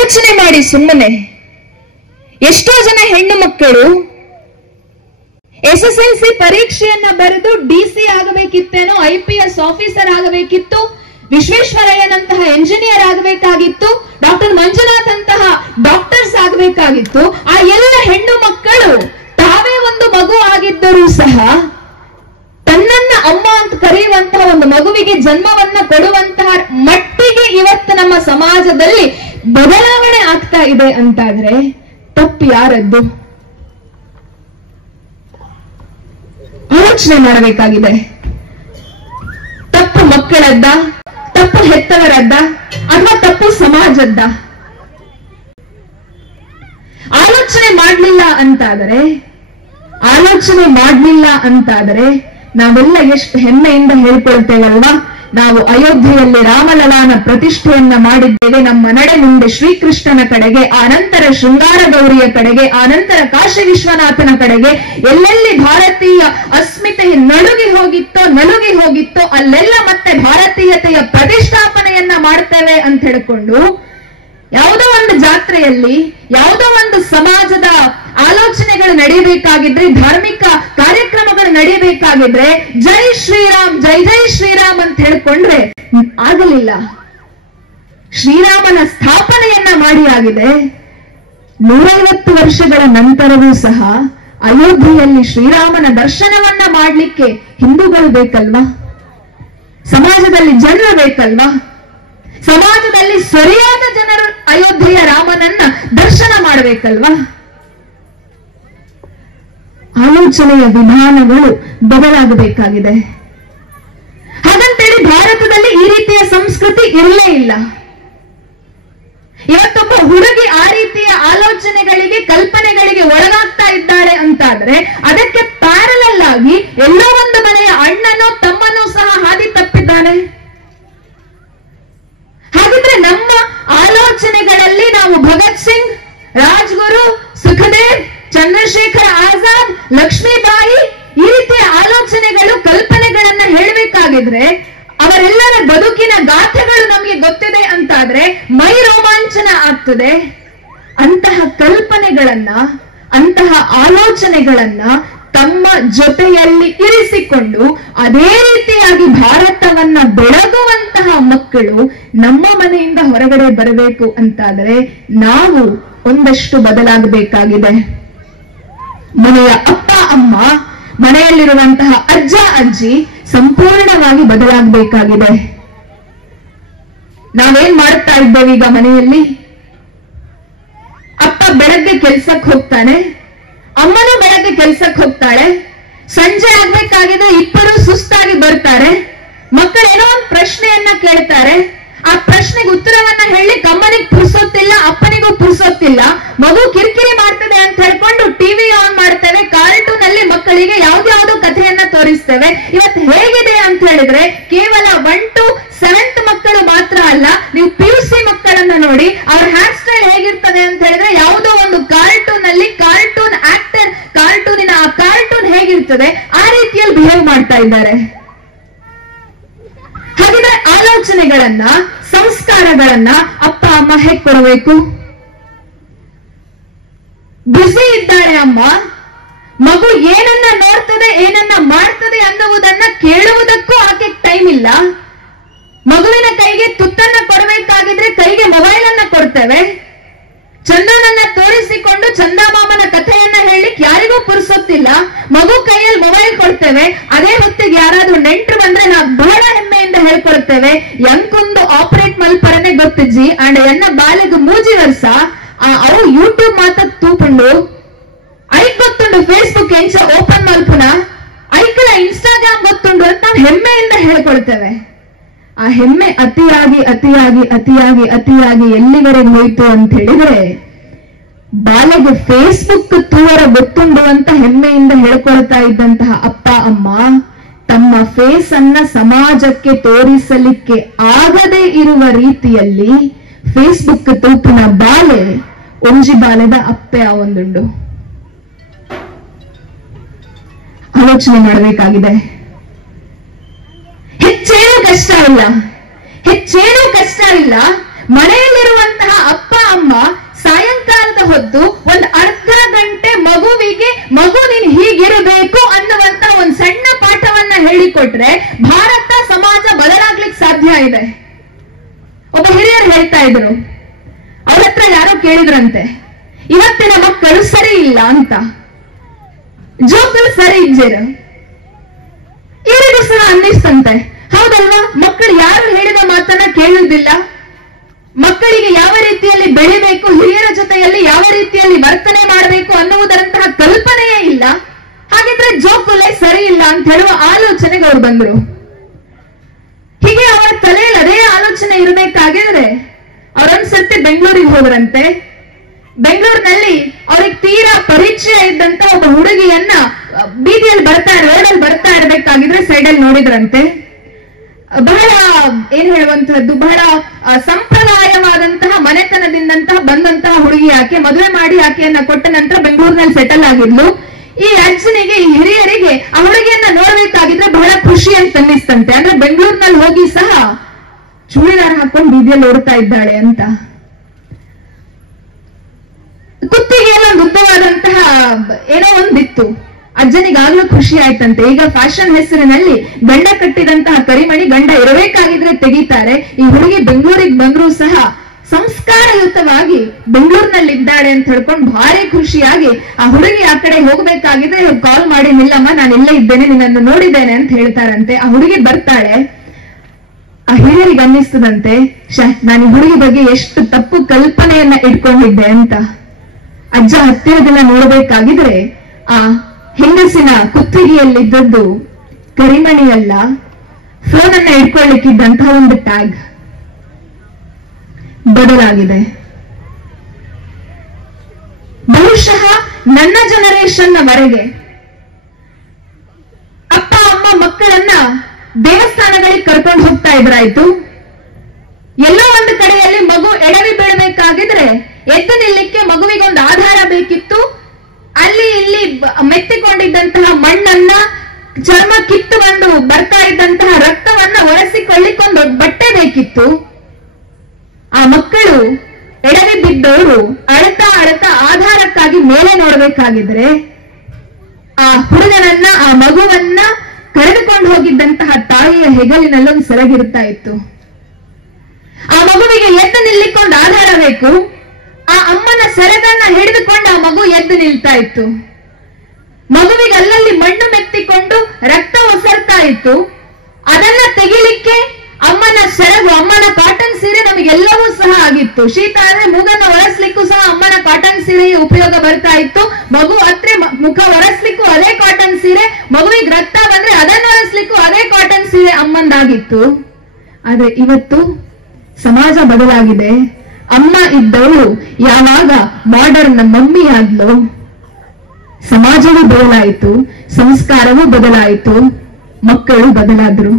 ಆಲೋಚನೆ ಮಾಡಿ ಸುಮ್ಮನೆ. ಎಷ್ಟೋ ಜನ ಹೆಣ್ಣು ಮಕ್ಕಳು SSLC ಪರೀಕ್ಷೆಯನ್ನ ಬರೆದು DC ಆಗಬೇಕಿತ್ತೇನೋ, IPS ಆಫೀಸರ್ ಆಗಬೇಕಿತ್ತು, ವಿಶ್ವೇಶ್ವರಯ್ಯನಂತಹ ಎಂಜಿನಿಯರ್ ಆಗಬೇಕಾಗಿತ್ತು, ಡಾಕ್ಟರ್ ಮಂಜುನಾಥ್ ಅಂತಹ ಡಾಕ್ಟರ್ಸ್ ಆಗಬೇಕಾಗಿತ್ತು. ಆ ಎಲ್ಲ ಹೆಣ್ಣು ಮಕ್ಕಳು ತಾವೇ ಒಂದು ಮಗು ಆಗಿದ್ದರೂ ಸಹ ತನ್ನನ್ನ ಅಮ್ಮ ಅಂತ ಕರೆಯುವಂತಹ ಒಂದು ಮಗುವಿಗೆ ಜನ್ಮವನ್ನ ಕೊಡುವಂತಹ ಮಟ್ಟಿಗೆ ಇವತ್ತು ನಮ್ಮ ಸಮಾಜದಲ್ಲಿ ಬದಲಾವಣೆ ಆಗ್ತಾ ಇದೆ ಅಂತಾದ್ರೆ ತಪ್ಪು ಯಾರದ್ದು? ಆಲೋಚನೆ ಮಾಡಬೇಕಾಗಿದೆ. ತಪ್ಪು ಮಕ್ಕಳದ್ದ, ತಪ್ಪು ಹೆತ್ತವರದ್ದ, ಅಥವಾ ತಪ್ಪು ಸಮಾಜದ್ದ? ಆಲೋಚನೆ ಮಾಡಲಿಲ್ಲ ಅಂತಾದರೆ ನಾವೆಲ್ಲ ಎಷ್ಟು ಹೆಮ್ಮೆಯಿಂದ ಹೇಳ್ಕೊಳ್ತೇವಲ್ವಾ, ನಾವು ಅಯೋಧ್ಯೆಯಲ್ಲಿ ರಾಮಲಲಾನ ಪ್ರತಿಷ್ಠೆಯನ್ನ ಮಾಡಿದ್ದೇವೆ, ನಮ್ಮ ನಡೆ ಮುಂದೆ ಶ್ರೀಕೃಷ್ಣನ ಕಡೆಗೆ, ಆನಂತರ ಶೃಂಗಾರ ಗೌರಿಯ ಕಡೆಗೆ, ಆನಂತರ ಕಾಶಿ ವಿಶ್ವನಾಥನ ಕಡೆಗೆ, ಎಲ್ಲೆಲ್ಲಿ ಭಾರತೀಯ ಅಸ್ಮಿತೆ ನಲುಗಿ ಹೋಗಿತ್ತೋ ಅಲ್ಲೆಲ್ಲ ಮತ್ತೆ ಭಾರತೀಯತೆಯ ಪ್ರತಿಷ್ಠಾಪನೆಯನ್ನ ಮಾಡ್ತೇವೆ ಅಂತ ಹೇಳಿಕೊಂಡು ಯಾವುದೋ ಒಂದು ಜಾತ್ರೆಯಲ್ಲಿ, ಯಾವುದೋ ಒಂದು ಸಮಾಜದ ಆಲೋಚನೆಗಳು ನಡೀಬೇಕಾಗಿದ್ರೆ, ಧಾರ್ಮಿಕ ಕಾರ್ಯಕ್ರಮಗಳು ನಡೀಬೇಕಾಗಿದ್ರೆ ಜೈ ಶ್ರೀರಾಮ್ ಜೈ ಜೈ ಶ್ರೀರಾಮ್ ಅಂತ ಹೇಳ್ಕೊಂಡ್ರೆ ಆಗಲಿಲ್ಲ. ಶ್ರೀರಾಮನ ಸ್ಥಾಪನೆಯನ್ನ ಮಾಡಿ ಆಗಿದೆ. 150 ವರ್ಷಗಳ ನಂತರವೂ ಸಹ ಅಯೋಧ್ಯೆಯಲ್ಲಿ ಶ್ರೀರಾಮನ ದರ್ಶನವನ್ನ ಮಾಡ್ಲಿಕ್ಕೆ ಹಿಂದೂಗಳು ಬೇಕಲ್ವಾ? ಸಮಾಜದಲ್ಲಿ ಜನರು ಬೇಕಲ್ವಾ? ಸಮಾಜದಲ್ಲಿ ಸರಿಯಾದ ಜನರು ಅಯೋಧ್ಯೆಯ ರಾಮನನ್ನ ದರ್ಶನ ಮಾಡಬೇಕಲ್ವಾ? ಆಲೋಚನೆಯ ವಿಧಾನಗಳು ಬದಲಾಗಬೇಕಾಗಿದೆ. ಹಾಗಂತೇಳಿ ಭಾರತದಲ್ಲಿ ಈ ರೀತಿಯ ಸಂಸ್ಕೃತಿ ಇರಲೇ ಇಲ್ಲ. ಇವತ್ತೊಬ್ಬ ಹುಡುಗಿ ಆ ರೀತಿಯ ಆಲೋಚನೆಗಳಿಗೆ, ಕಲ್ಪನೆಗಳಿಗೆ ಒಳಗಾಗ್ತಾ ಇದ್ದಾರೆ ಅಂತಾದ್ರೆ ಅದಕ್ಕೆ ಪ್ಯಾರಲಲ್ ಆಗಿ ಎಲ್ಲೋ ಒಂದು ಮನೆಯ ಅಣ್ಣನೋ ತಮ್ಮನೋ ಸಹ ಹಾದಿ ತಪ್ಪಿದ್ದಾನೆ. ಹಾಗಿದ್ರೆ ನಮ್ಮ ಆಲೋಚನೆಗಳಲ್ಲಿ ನಾವು ಭಗತ್ ಸಿಂಗ್, ರಾಜ್ಗುರು, ಸುಖದೇವ್, ಚಂದ್ರಶೇಖರ ಆಜಾದ್, ಲಕ್ಷ್ಮೀಬಾಯಿ ಈ ರೀತಿಯ ಆಲೋಚನೆಗಳು, ಕಲ್ಪನೆಗಳನ್ನ ಹೇಳಬೇಕಾಗಿದ್ರೆ ಅವರೆಲ್ಲರ ಬದುಕಿನ ಗಾಥೆಗಳು ನಮಗೆ ಗೊತ್ತಿದೆ ಅಂತಾದ್ರೆ ಮೈ ರೋಮಾಂಚನ ಆಗ್ತದೆ. ಅಂತಹ ಕಲ್ಪನೆಗಳನ್ನ, ಅಂತಹ ಆಲೋಚನೆಗಳನ್ನ ತಮ್ಮ ಜೊತೆಯಲ್ಲಿ ಇರಿಸಿಕೊಂಡು ಅದೇ ರೀತಿಯಾಗಿ ಭಾರತವನ್ನ ಬೆಳಗುವಂತಹ ಮಕ್ಕಳು ನಮ್ಮ ಮನೆಯಿಂದ ಹೊರಗಡೆ ಬರಬೇಕು ಅಂತಾದ್ರೆ ನಾವು ಒಂದಷ್ಟು ಬದಲಾಗಬೇಕಾಗಿದೆ. ಮನೆಯ ಅಪ್ಪ ಅಮ್ಮ, ಮನೆಯಲ್ಲಿರುವಂತಹ ಅಜ್ಜ ಅಜ್ಜಿ ಸಂಪೂರ್ಣವಾಗಿ ಬದಲಾಗಬೇಕಾಗಿದೆ. ನಾವೇನ್ ಮಾಡ್ತಾ ಇದ್ದೇವೆ ಈಗ ಮನೆಯಲ್ಲಿ? ಅಪ್ಪ ಬೆಳಗ್ಗೆ ಕೆಲ್ಸಕ್ಕೆ ಹೋಗ್ತಾನೆ, ಅಮ್ಮನೂ ಬೆಳಗ್ಗೆ ಕೆಲ್ಸಕ್ಕೆ ಹೋಗ್ತಾಳೆ. ಸಂಜೆ ಆಗ್ಬೇಕಾಗಿದೆ, ಇಬ್ಬರು ಸುಸ್ತಾಗಿ ಬರ್ತಾರೆ. ಮಕ್ಕಳು ಏನೋ ಒಂದು ಪ್ರಶ್ನೆಯನ್ನ ಕೇಳ್ತಾರೆ. ಆ ಪ್ರಶ್ನೆಗೆ ಉತ್ತರವನ್ನ ಹೇಳಿ ಅಮ್ಮನಿಗೆ ಪುರ್ಸೊತ್ತಿಲ್ಲ, ಅಪ್ಪನಿಗೂ ಪುರ್ಸೊತ್ತಿಲ್ಲ. ಮಗು ಕಿರಿಕಿರಿ ಮಾಡ್ತದೆ ಅಂತ ಹೇಳ್ಕೊಂಡು ಟಿವಿ ಆನ್ ಮಾಡ್ತೇವೆ. ಕಾರ್ಟೂನ್ ಅಲ್ಲಿ ಮಕ್ಕಳಿಗೆ ಯಾವ್ದಾವ್ದೋ ಕಥೆಯನ್ನ ತೋರಿಸ್ತೇವೆ. ಇವತ್ತು ಹೇಗಿದೆ ಅಂತ ಹೇಳಿದ್ರೆ ಕೇವಲ 1 to 7th ಮಕ್ಕಳು ಮಾತ್ರ ಅಲ್ಲ, ನೀವು PUC ಮಕ್ಕಳನ್ನ ನೋಡಿ, ಅವ್ರ ಹೇರ್ ಸ್ಟೈಲ್ ಹೇಗಿರ್ತದೆ ಅಂತ ಹೇಳಿದ್ರೆ ಯಾವುದೋ ಒಂದು ಕಾರ್ಟೂನ್ ಅಲ್ಲಿ ಕಾರ್ಟೂನ್ ಆಕ್ಟರ್, ಕಾರ್ಟೂನಿನ ಆ ಕಾರ್ಟೂನ್ ಹೇಗಿರ್ತದೆ ಆ ರೀತಿಯಲ್ಲಿ ಬಿಹೇವ್ ಮಾಡ್ತಾ ಇದ್ದಾರೆ. ಹಾಗಿದ್ರೆ ಆಲೋಚನೆಗಳನ್ನ, ಸಂಸ್ಕಾರಗಳನ್ನ ಅಪ್ಪ ಅಮ್ಮ ಹೇಗೆ ಕೊಡಬೇಕು? ಬ್ಯುಸಿ ಇದ್ದಾಳೆ ಅಮ್ಮ, ಮಗು ಏನನ್ನ ನೋಡ್ತದೆ, ಏನನ್ನ ಮಾಡ್ತದೆ ಅನ್ನುವುದನ್ನ ಕೇಳುವುದಕ್ಕೂ ಆಕೆ ಟೈಮ್ ಇಲ್ಲ. ಮಗುವಿನ ಕೈಗೆ ತುತ್ತನ್ನ ಕೊಡಬೇಕಾಗಿದ್ರೆ ಕೈಗೆ ಮೊಬೈಲ್ ಅನ್ನ ಕೊಡ್ತೇವೆ. ಚಂದ್ರನನ್ನ ತೋರಿಸಿಕೊಂಡು ಚಂದಮಾಮನ ಕಥೆಯನ್ನ ಹೇಳಲಿಕ್ಕೆ ಯಾರಿಗೂ ಪುರ್ಸೊತ್ತಿಲ್ಲ. ಮಗು ಕೈಯಲ್ಲಿ ಮೊಬೈಲ್ ಕೊಡ್ತೇವೆ. ಅದೇ ಹೊತ್ತಿಗೆ ಯಾರಾದ್ರೂ ನೆಂಟರು ಬಂದ್ರೆ ನಾವು ಬಹಳ ಹೆಮ್ಮೆಯಿಂದ ಹೇಳ್ಕೊಳ್ತೇವೆ, ಎಂಕೊಂದು ಆಪರೇಟ್ ಮಲ್ಪರನೆ ಗೊತ್ತಿಜ್ಜಿ ಅಂಡ್ ಎನ್ನ ಬಾಲೆಗೆ ಮೂಜಿ ವರ್ಷ ಅವು ಯೂಟ್ಯೂಬ್ ಮಾತ ತೂಪುಂಡು ಐಕ್ ಗೊತ್ತುಂಡು, ಫೇಸ್ಬುಕ್ ಎಂಚ ಓಪನ್ ಮಲ್ಪುನ ಐಕಲ ಇನ್ಸ್ಟಾಗ್ರಾಮ್ ಗೊತ್ತುಂಡು ಅಂತ ನಾವು ಹೆಮ್ಮೆಯಿಂದ ಹೇಳ್ಕೊಳ್ತೇವೆ. ಆ ಹೆಮ್ಮೆ ಅತಿಯಾಗಿ ಅತಿಯಾಗಿ ಅತಿಯಾಗಿ ಅತಿಯಾಗಿ ಎಲ್ಲಿವರೆಗೆ ಹೋಯ್ತು ಅಂತ ಹೇಳಿದ್ರೆ ಬಾಲೆಗೆ ಫೇಸ್ಬುಕ್ ತೂವರ ಗೊತ್ತುಂಡು ಅಂತ ಹೆಮ್ಮೆಯಿಂದ ಹೇಳ್ಕೊಳ್ತಾ ಇದ್ದಂತಹ ಅಪ್ಪ ಅಮ್ಮ ತಮ್ಮ ಫೇಸ್ ಅನ್ನ ಸಮಾಜಕ್ಕೆ ತೋರಿಸಲಿಕ್ಕೆ ಆಗದೇ ಇರುವ ರೀತಿಯಲ್ಲಿ ಫೇಸ್ಬುಕ್ ತೂಪಿನ ಬಾಲೆ ಒಂಜಿ ಬಾಲೆದ ಅಪ್ಪೆ ಆ ಒಂದುಂಡು. ಆಲೋಚನೆ ಮಾಡಬೇಕಾಗಿದೆ. ಹೆಚ್ಚೇನೂ ಕಷ್ಟ ಇಲ್ಲ. ಮನೆಯಲ್ಲಿರುವಂತಹ ಅಪ್ಪ ಅಮ್ಮ ಹತ್ರ ಯಾರೋ ಕೇಳಿದ್ರಂತೆ, ಇವತ್ತಿನ ಮಕ್ಕಳು ಸರಿ ಇಲ್ಲ ಅಂತ. ಜೋಕುಲು ಸರಿ ಇಜ್ಜೇರು ಇವರಿಗೂ ಸಹ ಅನ್ನಿಸ್ತಂತೆ, ಹೌದಲ್ವಾ, ಮಕ್ಕಳು ಯಾರು ಹೇಳಿದ ಮಾತನ್ನ ಕೇಳುವುದಿಲ್ಲ, ಮಕ್ಕಳಿಗೆ ಯಾವ ರೀತಿಯಲ್ಲಿ ಬೆಳಿಬೇಕು, ಹಿರಿಯರ ಜೊತೆಯಲ್ಲಿ ಯಾವ ರೀತಿಯಲ್ಲಿ ವರ್ತನೆ ಮಾಡಬೇಕು ಅನ್ನುವುದರಂತಹ ಕಲ್ಪನೆಯೇ ಇಲ್ಲ, ಹಾಗಿದ್ರೆ ಜೋಕುಲೆ ಸರಿ ಇಲ್ಲ ಅಂತ ಹೇಳುವ ಆಲೋಚನೆಗೆ ಅವ್ರು ಬಂದ್ರು. ಹೀಗೆ ಅವರ ತಲೆಯಲ್ಲಿ ಅದೇ ಆಲೋಚನೆ ಇರಬೇಕಾಗಿದ್ರೆ ಅವರೊಂದ್ಸರ್ತಿ ಬೆಂಗಳೂರಿಗೆ ಹೋದ್ರಂತೆ. ಬೆಂಗಳೂರಿನಲ್ಲಿ ಅವ್ರಿಗೆ ತೀರಾ ಪರಿಚಯ ಇದ್ದಂತ ಒಬ್ಬ ಹುಡುಗಿಯನ್ನ ಬೀದಿಯಲ್ಲಿ ರೋಡಲ್ಲಿ ಬರ್ತಾ ಇರಬೇಕಾಗಿದ್ರೆ ಸೈಡಲ್ಲಿ ನೋಡಿದ್ರಂತೆ. ಬಹಳ ಏನ್ ಹೇಳುವಂತಹದ್ದು, ಬಹಳ ಸಂಪ್ರದಾಯವಾದಂತಹ ಮನೆತನದಿಂದಂತಹ ಬಂದಂತಹ ಹುಡುಗಿ ಆಕೆ. ಮದುವೆ ಮಾಡಿ ಆಕೆಯನ್ನ ಕೊಟ್ಟ ನಂತರ ಬೆಂಗಳೂರಿನಲ್ಲಿ ಸೆಟಲ್ ಆಗಿದ್ಲು. ಈ ಅಜ್ಜನಿಗೆ, ಈ ಹಿರಿಯರಿಗೆ ಆ ಹುಡುಗಿಯನ್ನ ನೋಡ್ಬೇಕಾಗಿದ್ರೆ ಬಹಳ ಖುಷಿ ಅಂತ ಅನ್ನಿಸ್ತಂತೆ. ಅಂದ್ರೆ ಬೆಂಗಳೂರಿನಲ್ಲಿ ಹೋಗಿ ಸಹ ಚೂಡಿದಾರ ಹಾಕೊಂಡು ಬೀದಿಯಲ್ಲಿ ಓಡ್ತಾ ಇದ್ದಾಳೆ ಅಂತ. ಕುತ್ತಿಗೆ ಎಲ್ಲ ಉದ್ದವಾದಂತಹ ಏನೋ ಒಂದಿತ್ತು. ಅಜ್ಜನಿಗಾಗ್ಲೂ ಖುಷಿ ಆಯ್ತಂತೆ. ಈಗ ಫ್ಯಾಷನ್ ಹೆಸರಿನಲ್ಲಿ ಗಂಡ ಕಟ್ಟಿದಂತಹ ಕರಿಮಣಿ ಗಂಡ ಇರಬೇಕಾಗಿದ್ರೆ ತೆಗಿತಾರೆ. ಈ ಹುಡುಗಿ ಬೆಂಗಳೂರಿಗೆ ಬಂದ್ರು ಸಹ ಸಂಸ್ಕಾರಯುತವಾಗಿ ಬೆಂಗಳೂರಿನಲ್ಲಿ ಇದ್ದಾಳೆ ಅಂತ ಹೇಳ್ಕೊಂಡು ಭಾರಿ ಖುಷಿಯಾಗಿ ಆ ಹುಡುಗಿ ಆ ಕಡೆ ಹೋಗ್ಬೇಕಾಗಿದ್ರೆ ಕಾಲ್ ಮಾಡಿ, ನಿಲ್ಲಮ್ಮ ನಾನು ಇಲ್ಲೇ ಇದ್ದೇನೆ, ನಿನ್ನನ್ನು ನೋಡಿದ್ದೇನೆ ಅಂತ ಹೇಳ್ತಾರಂತೆ. ಆ ಹುಡುಗಿ ಬರ್ತಾಳೆ. ಆ ಹಿರಿಯರಿಗೆ ಅನ್ನಿಸ್ತದಂತೆ, ನಾನು ಈ ಹುಡುಗಿ ಬಗ್ಗೆ ಎಷ್ಟು ತಪ್ಪು ಕಲ್ಪನೆಯನ್ನ ಇಟ್ಕೊಂಡಿದ್ದೆ ಅಂತ. ಅಜ್ಜ ಹತ್ತಿರದೆಲ್ಲ ನೋಡ್ಬೇಕಾಗಿದ್ರೆ ಆ ಹೆಂಗಸಿನ ಕುತ್ತಿಗೆಯಲ್ಲಿದ್ದದ್ದು ಕರಿಮಣಿಯಲ್ಲ, ಫೋನ್ ಅನ್ನ ಇಟ್ಕೊಳ್ಳಿಕ್ಕಿದ್ದಂತಹ ಒಂದು ಟ್ಯಾಗ್ ಬದಲಾಗಿದೆ. ಬಹುಶಃ ನನ್ನ ಜನರೇಷನ್ ವರೆಗೆ ಅಪ್ಪ ಅಮ್ಮ ಮಕ್ಕಳನ್ನ ದೇವಸ್ಥಾನಗಳಿಗೆ ಕರ್ಕೊಂಡು ಹೋಗ್ತಾ ಇದ್ರಾಯ್ತು. ಎಲ್ಲೋ ಒಂದು ಕಡೆಯಲ್ಲಿ ಮಗು ಎಡವಿ ಬೀಳಬೇಕಾಗಿದ್ರೆ ಎದ್ದು ನಿಲ್ಲಕ್ಕೆ ಮಗುವಿಗೊಂದು ಆಧಾರ ಬೇಕಿತ್ತು. ಅಲ್ಲಿ ಇಲ್ಲಿ ಮೆತ್ತಿಕೊಂಡಿದ್ದಂತಹ ಮಣ್ಣನ್ನ, ಚರ್ಮ ಕಿತ್ತು ಬಂದು ಬರ್ತಾ ಇದ್ದಂತಹ ರಕ್ತವನ್ನ ಒರೆಸಿಕೊಳ್ಳಿಕ್ಕೊಂದು ಬಟ್ಟೆ ಬೇಕಿತ್ತು. ಆ ಮಕ್ಕಳು ಎಡವಿ ಬಿದ್ದವರು ಅಳತಾ ಅಳತಾ ಆಧಾರಕ್ಕಾಗಿ ಮೇಲೆ ನೋಡಬೇಕಾಗಿದ್ರೆ ಆ ಹುಡುಗನನ್ನ, ಆ ಮಗುವನ್ನ ಕರೆದುಕೊಂಡು ಹೋಗಿದ್ದಂತಹ ತಾಯಿಯ ಹೆಗಲಿನಲ್ಲೊಂದು ಸೆರಗಿರುತ್ತಾ ಇತ್ತು. ಆ ಮಗುವಿಗೆ ಎದ್ದು ನಿಲ್ಲಿಕ್ಕೊಂದು ಆಧಾರ ಬೇಕು. ಆ ಅಮ್ಮನ ಸೆರಗನ್ನ ಹಿಡಿದುಕೊಂಡು ಆ ಮಗು ಎದ್ದು ನಿಲ್ತಾ ಇತ್ತು. ಮಗುವಿಗೆ ಅಲ್ಲಲ್ಲಿ ಮಣ್ಣು ಮೆತ್ತಿಕೊಂಡು ರಕ್ತ ಒಸರ್ತಾ ಇತ್ತು. ಅದನ್ನ ತೆಗಿಲಿಕ್ಕೆ ಅಮ್ಮನ ಸೆರಗು, ಅಮ್ಮನ ಕಾಟನ್ ಸೀರೆ ನಮಗೆಲ್ಲವೂ ಸಹ ಆಗಿತ್ತು. ಶೀತ ಆದ್ರೆ ಮೂಗನ್ನ ಒರೆಸ್ಲಿಕ್ಕೂ ಸಹ ಅಮ್ಮನ ಕಾಟನ್ ಸೀರೆಯ ಉಪಯೋಗ ಬರ್ತಾ ಇತ್ತು. ಮಗು ಹತ್ರ ಮುಖ ಒರೆಸ್ಲಿಕ್ಕೂ ಅದೇ ಕಾಟನ್ ಸೀರೆ, ಮಗುವಿಗೆ ರಕ್ತ ಬಂದ್ರೆ ಅದನ್ನ ಒರೆಸ್ಲಿಕ್ಕೂ ಅದೇ ಕಾಟನ್ ಸೀರೆ ಅಮ್ಮಂದಾಗಿತ್ತು. ಆದ್ರೆ ಇವತ್ತು ಸಮಾಜ ಬದಲಾಗಿದೆ. ಅಮ್ಮ ಇದ್ದವಳು ಯಾವಾಗ ಮಾಡರ್ನ್ ಮಮ್ಮಿ ಆದ್ಲು, ಸಮಾಜವೂ ಬದಲಾಯಿತು, ಸಂಸ್ಕಾರವೂ ಬದಲಾಯಿತು, ಮಕ್ಕಳು ಬದಲಾದ್ರು.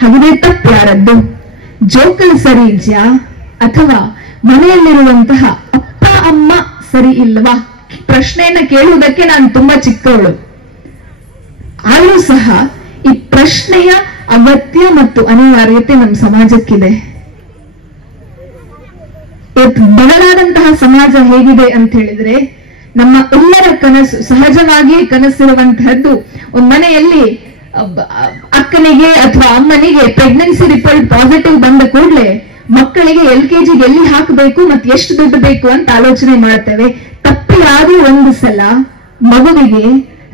ಹಾಗಿದೆ ತಪ್ಪು ಯಾರದ್ದು? ಜೋಕಲ್ ಸರಿ ಇದ್ಯಾ ಅಥವಾ ಮನೆಯಲ್ಲಿರುವಂತಹ ಅಪ್ಪ ಅಮ್ಮ ಸರಿ ಇಲ್ವಾ? ಪ್ರಶ್ನೆಯನ್ನ ಕೇಳುವುದಕ್ಕೆ ನಾನು ತುಂಬಾ ಚಿಕ್ಕವಳು. ಆದ್ರೂ ಸಹ ಈ ಪ್ರಶ್ನೆಯ ಅಗತ್ಯ ಮತ್ತು ಅನಿವಾರ್ಯತೆ ನಮ್ಮ ಸಮಾಜಕ್ಕಿದೆ. ಇವತ್ತು ಬದಲಾದಂತಹ ಸಮಾಜ ಹೇಗಿದೆ ಅಂತ ಹೇಳಿದ್ರೆ, ನಮ್ಮ ಎಲ್ಲರ ಕನಸು, ಸಹಜವಾಗಿಯೇ ಕನಸಿರುವಂತಹದ್ದು, ಒಂದ್ ಮನೆಯಲ್ಲಿ ಅಕ್ಕನಿಗೆ ಅಥವಾ ಅಮ್ಮನಿಗೆ ಪ್ರೆಗ್ನೆನ್ಸಿ ರಿಪೋರ್ಟ್ ಪಾಸಿಟಿವ್ ಬಂದ ಕೂಡಲೇ ಮಕ್ಕಳಿಗೆ LKG ಎಲ್ಲಿ ಹಾಕಬೇಕು ಮತ್ತೆ ಎಷ್ಟು ದುಡ್ಡು ಬೇಕು ಅಂತ ಆಲೋಚನೆ ಮಾಡ್ತೇವೆ. ತಪ್ಪಿಯಾಗಿ ಒಂದು ಸಲ ಮಗುವಿಗೆ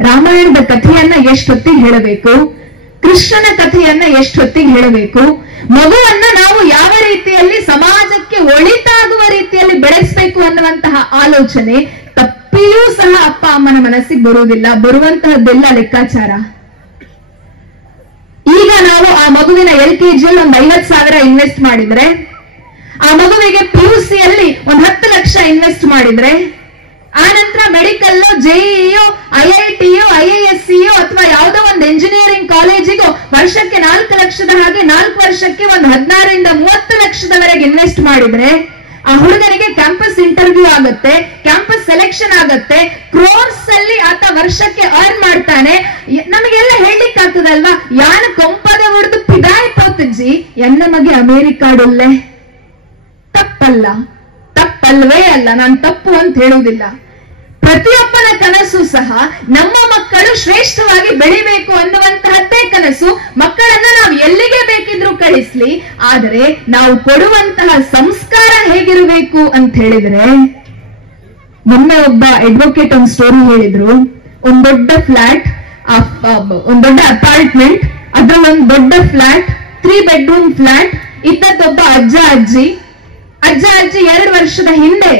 ರಾಮಾಯಣದ ಕಥೆಯನ್ನ ಎಷ್ಟೊತ್ತಿಗೆ ಹೇಳಬೇಕು, ಕೃಷ್ಣನ ಕಥೆಯನ್ನ ಎಷ್ಟೊತ್ತಿಗೆ ಹೇಳಬೇಕು, ಮಗುವನ್ನ ನಾವು ಯಾವ ರೀತಿಯಲ್ಲಿ ಸಮಾಜಕ್ಕೆ ಒಳಿತಾಗುವ ರೀತಿಯಲ್ಲಿ ಬೆಳೆಸಬೇಕು ಅನ್ನುವಂತಹ ಆಲೋಚನೆ ತಪ್ಪಿಯೂ ಸಹ ಅಪ್ಪ ಅಮ್ಮನ ಮನಸ್ಸಿಗೆ ಬರುವುದಿಲ್ಲ. ಬರುವಂತಹದ್ದೆಲ್ಲ ಲೆಕ್ಕಾಚಾರ. ಈಗ ನಾವು ಆ ಮಗುವಿನ LKGಯಲ್ಲಿ ಒಂದು 50,000 ಇನ್ವೆಸ್ಟ್ ಮಾಡಿದ್ರೆ, ಆ ಮಗುವಿಗೆ PUC ಯಲ್ಲಿ ಒಂದು 10 ಲಕ್ಷ ಇನ್ವೆಸ್ಟ್ ಮಾಡಿದ್ರೆ, ಆ ನಂತರ ಮೆಡಿಕಲ್, JEO, IITಯೋ, IISCಯೋ ಅಥವಾ ಯಾವುದೋ ಒಂದು ಎಂಜಿನಿಯರಿಂಗ್ ಕಾಲೇಜಿಗೋ ವರ್ಷಕ್ಕೆ 4 ಲಕ್ಷದ ಹಾಗೆ 4 ವರ್ಷಕ್ಕೆ ಒಂದು 16 ರಿಂದ 30 ಲಕ್ಷದವರೆಗೆ ಇನ್ವೆಸ್ಟ್ ಮಾಡಿದ್ರೆ, ಆ ಹುಡುಗನಿಗೆ ಕ್ಯಾಂಪಸ್ ಇಂಟರ್ವ್ಯೂ ಆಗುತ್ತೆ, ಕ್ಯಾಂಪಸ್ ಸೆಲೆಕ್ಷನ್ ಆಗುತ್ತೆ, ಕ್ರೋರ್ಸ್ ಅಲ್ಲಿ ಆತ ವರ್ಷಕ್ಕೆ ಅರ್ನ್ ಮಾಡ್ತಾನೆ. ನಮಗೆಲ್ಲ ಹೇಳಲಿಕ್ಕೆ ಆಗ್ತದಲ್ವಾ, ಯಾನ ಕೊಂಪದ ಹೊಡೆದು ಪಿದಾಯಿ ಪೋತಜ್ಜಿ ಎನ್ನ ಮಗೆ ಅಮೇರಿಕಾಡೊಲ್ಲೆ. ತಪ್ಪಲ್ಲ, ತಪ್ಪಲ್ವೇ ಅಲ್ಲ, ನಾನು ತಪ್ಪು ಅಂತ ಹೇಳುವುದಿಲ್ಲ. ಪ್ರತಿಯೊಬ್ಬನ ಕನಸು ಸಹ ನಮ್ಮ ಮಕ್ಕಳು ಶ್ರೇಷ್ಠವಾಗಿ ಬೆಳಿಬೇಕು ಅನ್ನುವಂತಹದ್ದೇ ಕನಸು. ಮಕ್ಕಳನ್ನ ನಾವು ಎಲ್ಲಿಗೆ ಬೇಕಿದ್ರೂ ಕಳಿಸ್ಲಿ, ಆದರೆ ನಾವು ಕೊಡುವಂತಹ ಸಂಸ್ಕಾರ ಹೇಗೆ ಹೇಗಿರಬೇಕು ಅಂತ ಹೇಳಿದ್ರೆ, ಮೊನ್ನೆ ಒಬ್ಬ ಅಡ್ವೊಕೇಟ್ ಒಂದು ಸ್ಟೋರಿ ಹೇಳಿದ್ರು. ಒಂದ್ ದೊಡ್ಡ ಫ್ಲಾಟ್, ಒಂದ್ ದೊಡ್ಡ ಅಪಾರ್ಟ್ಮೆಂಟ್, ಅದ್ರ ಒಂದ್ ದೊಡ್ಡ ಫ್ಲಾಟ್, 3 ಬೆಡ್ರೂಮ್ ಫ್ಲಾಟ್. ಇದ್ದದ್ದೊಬ್ಬ ಅಜ್ಜ ಅಜ್ಜಿ 2 ವರ್ಷದ ಹಿಂದೆ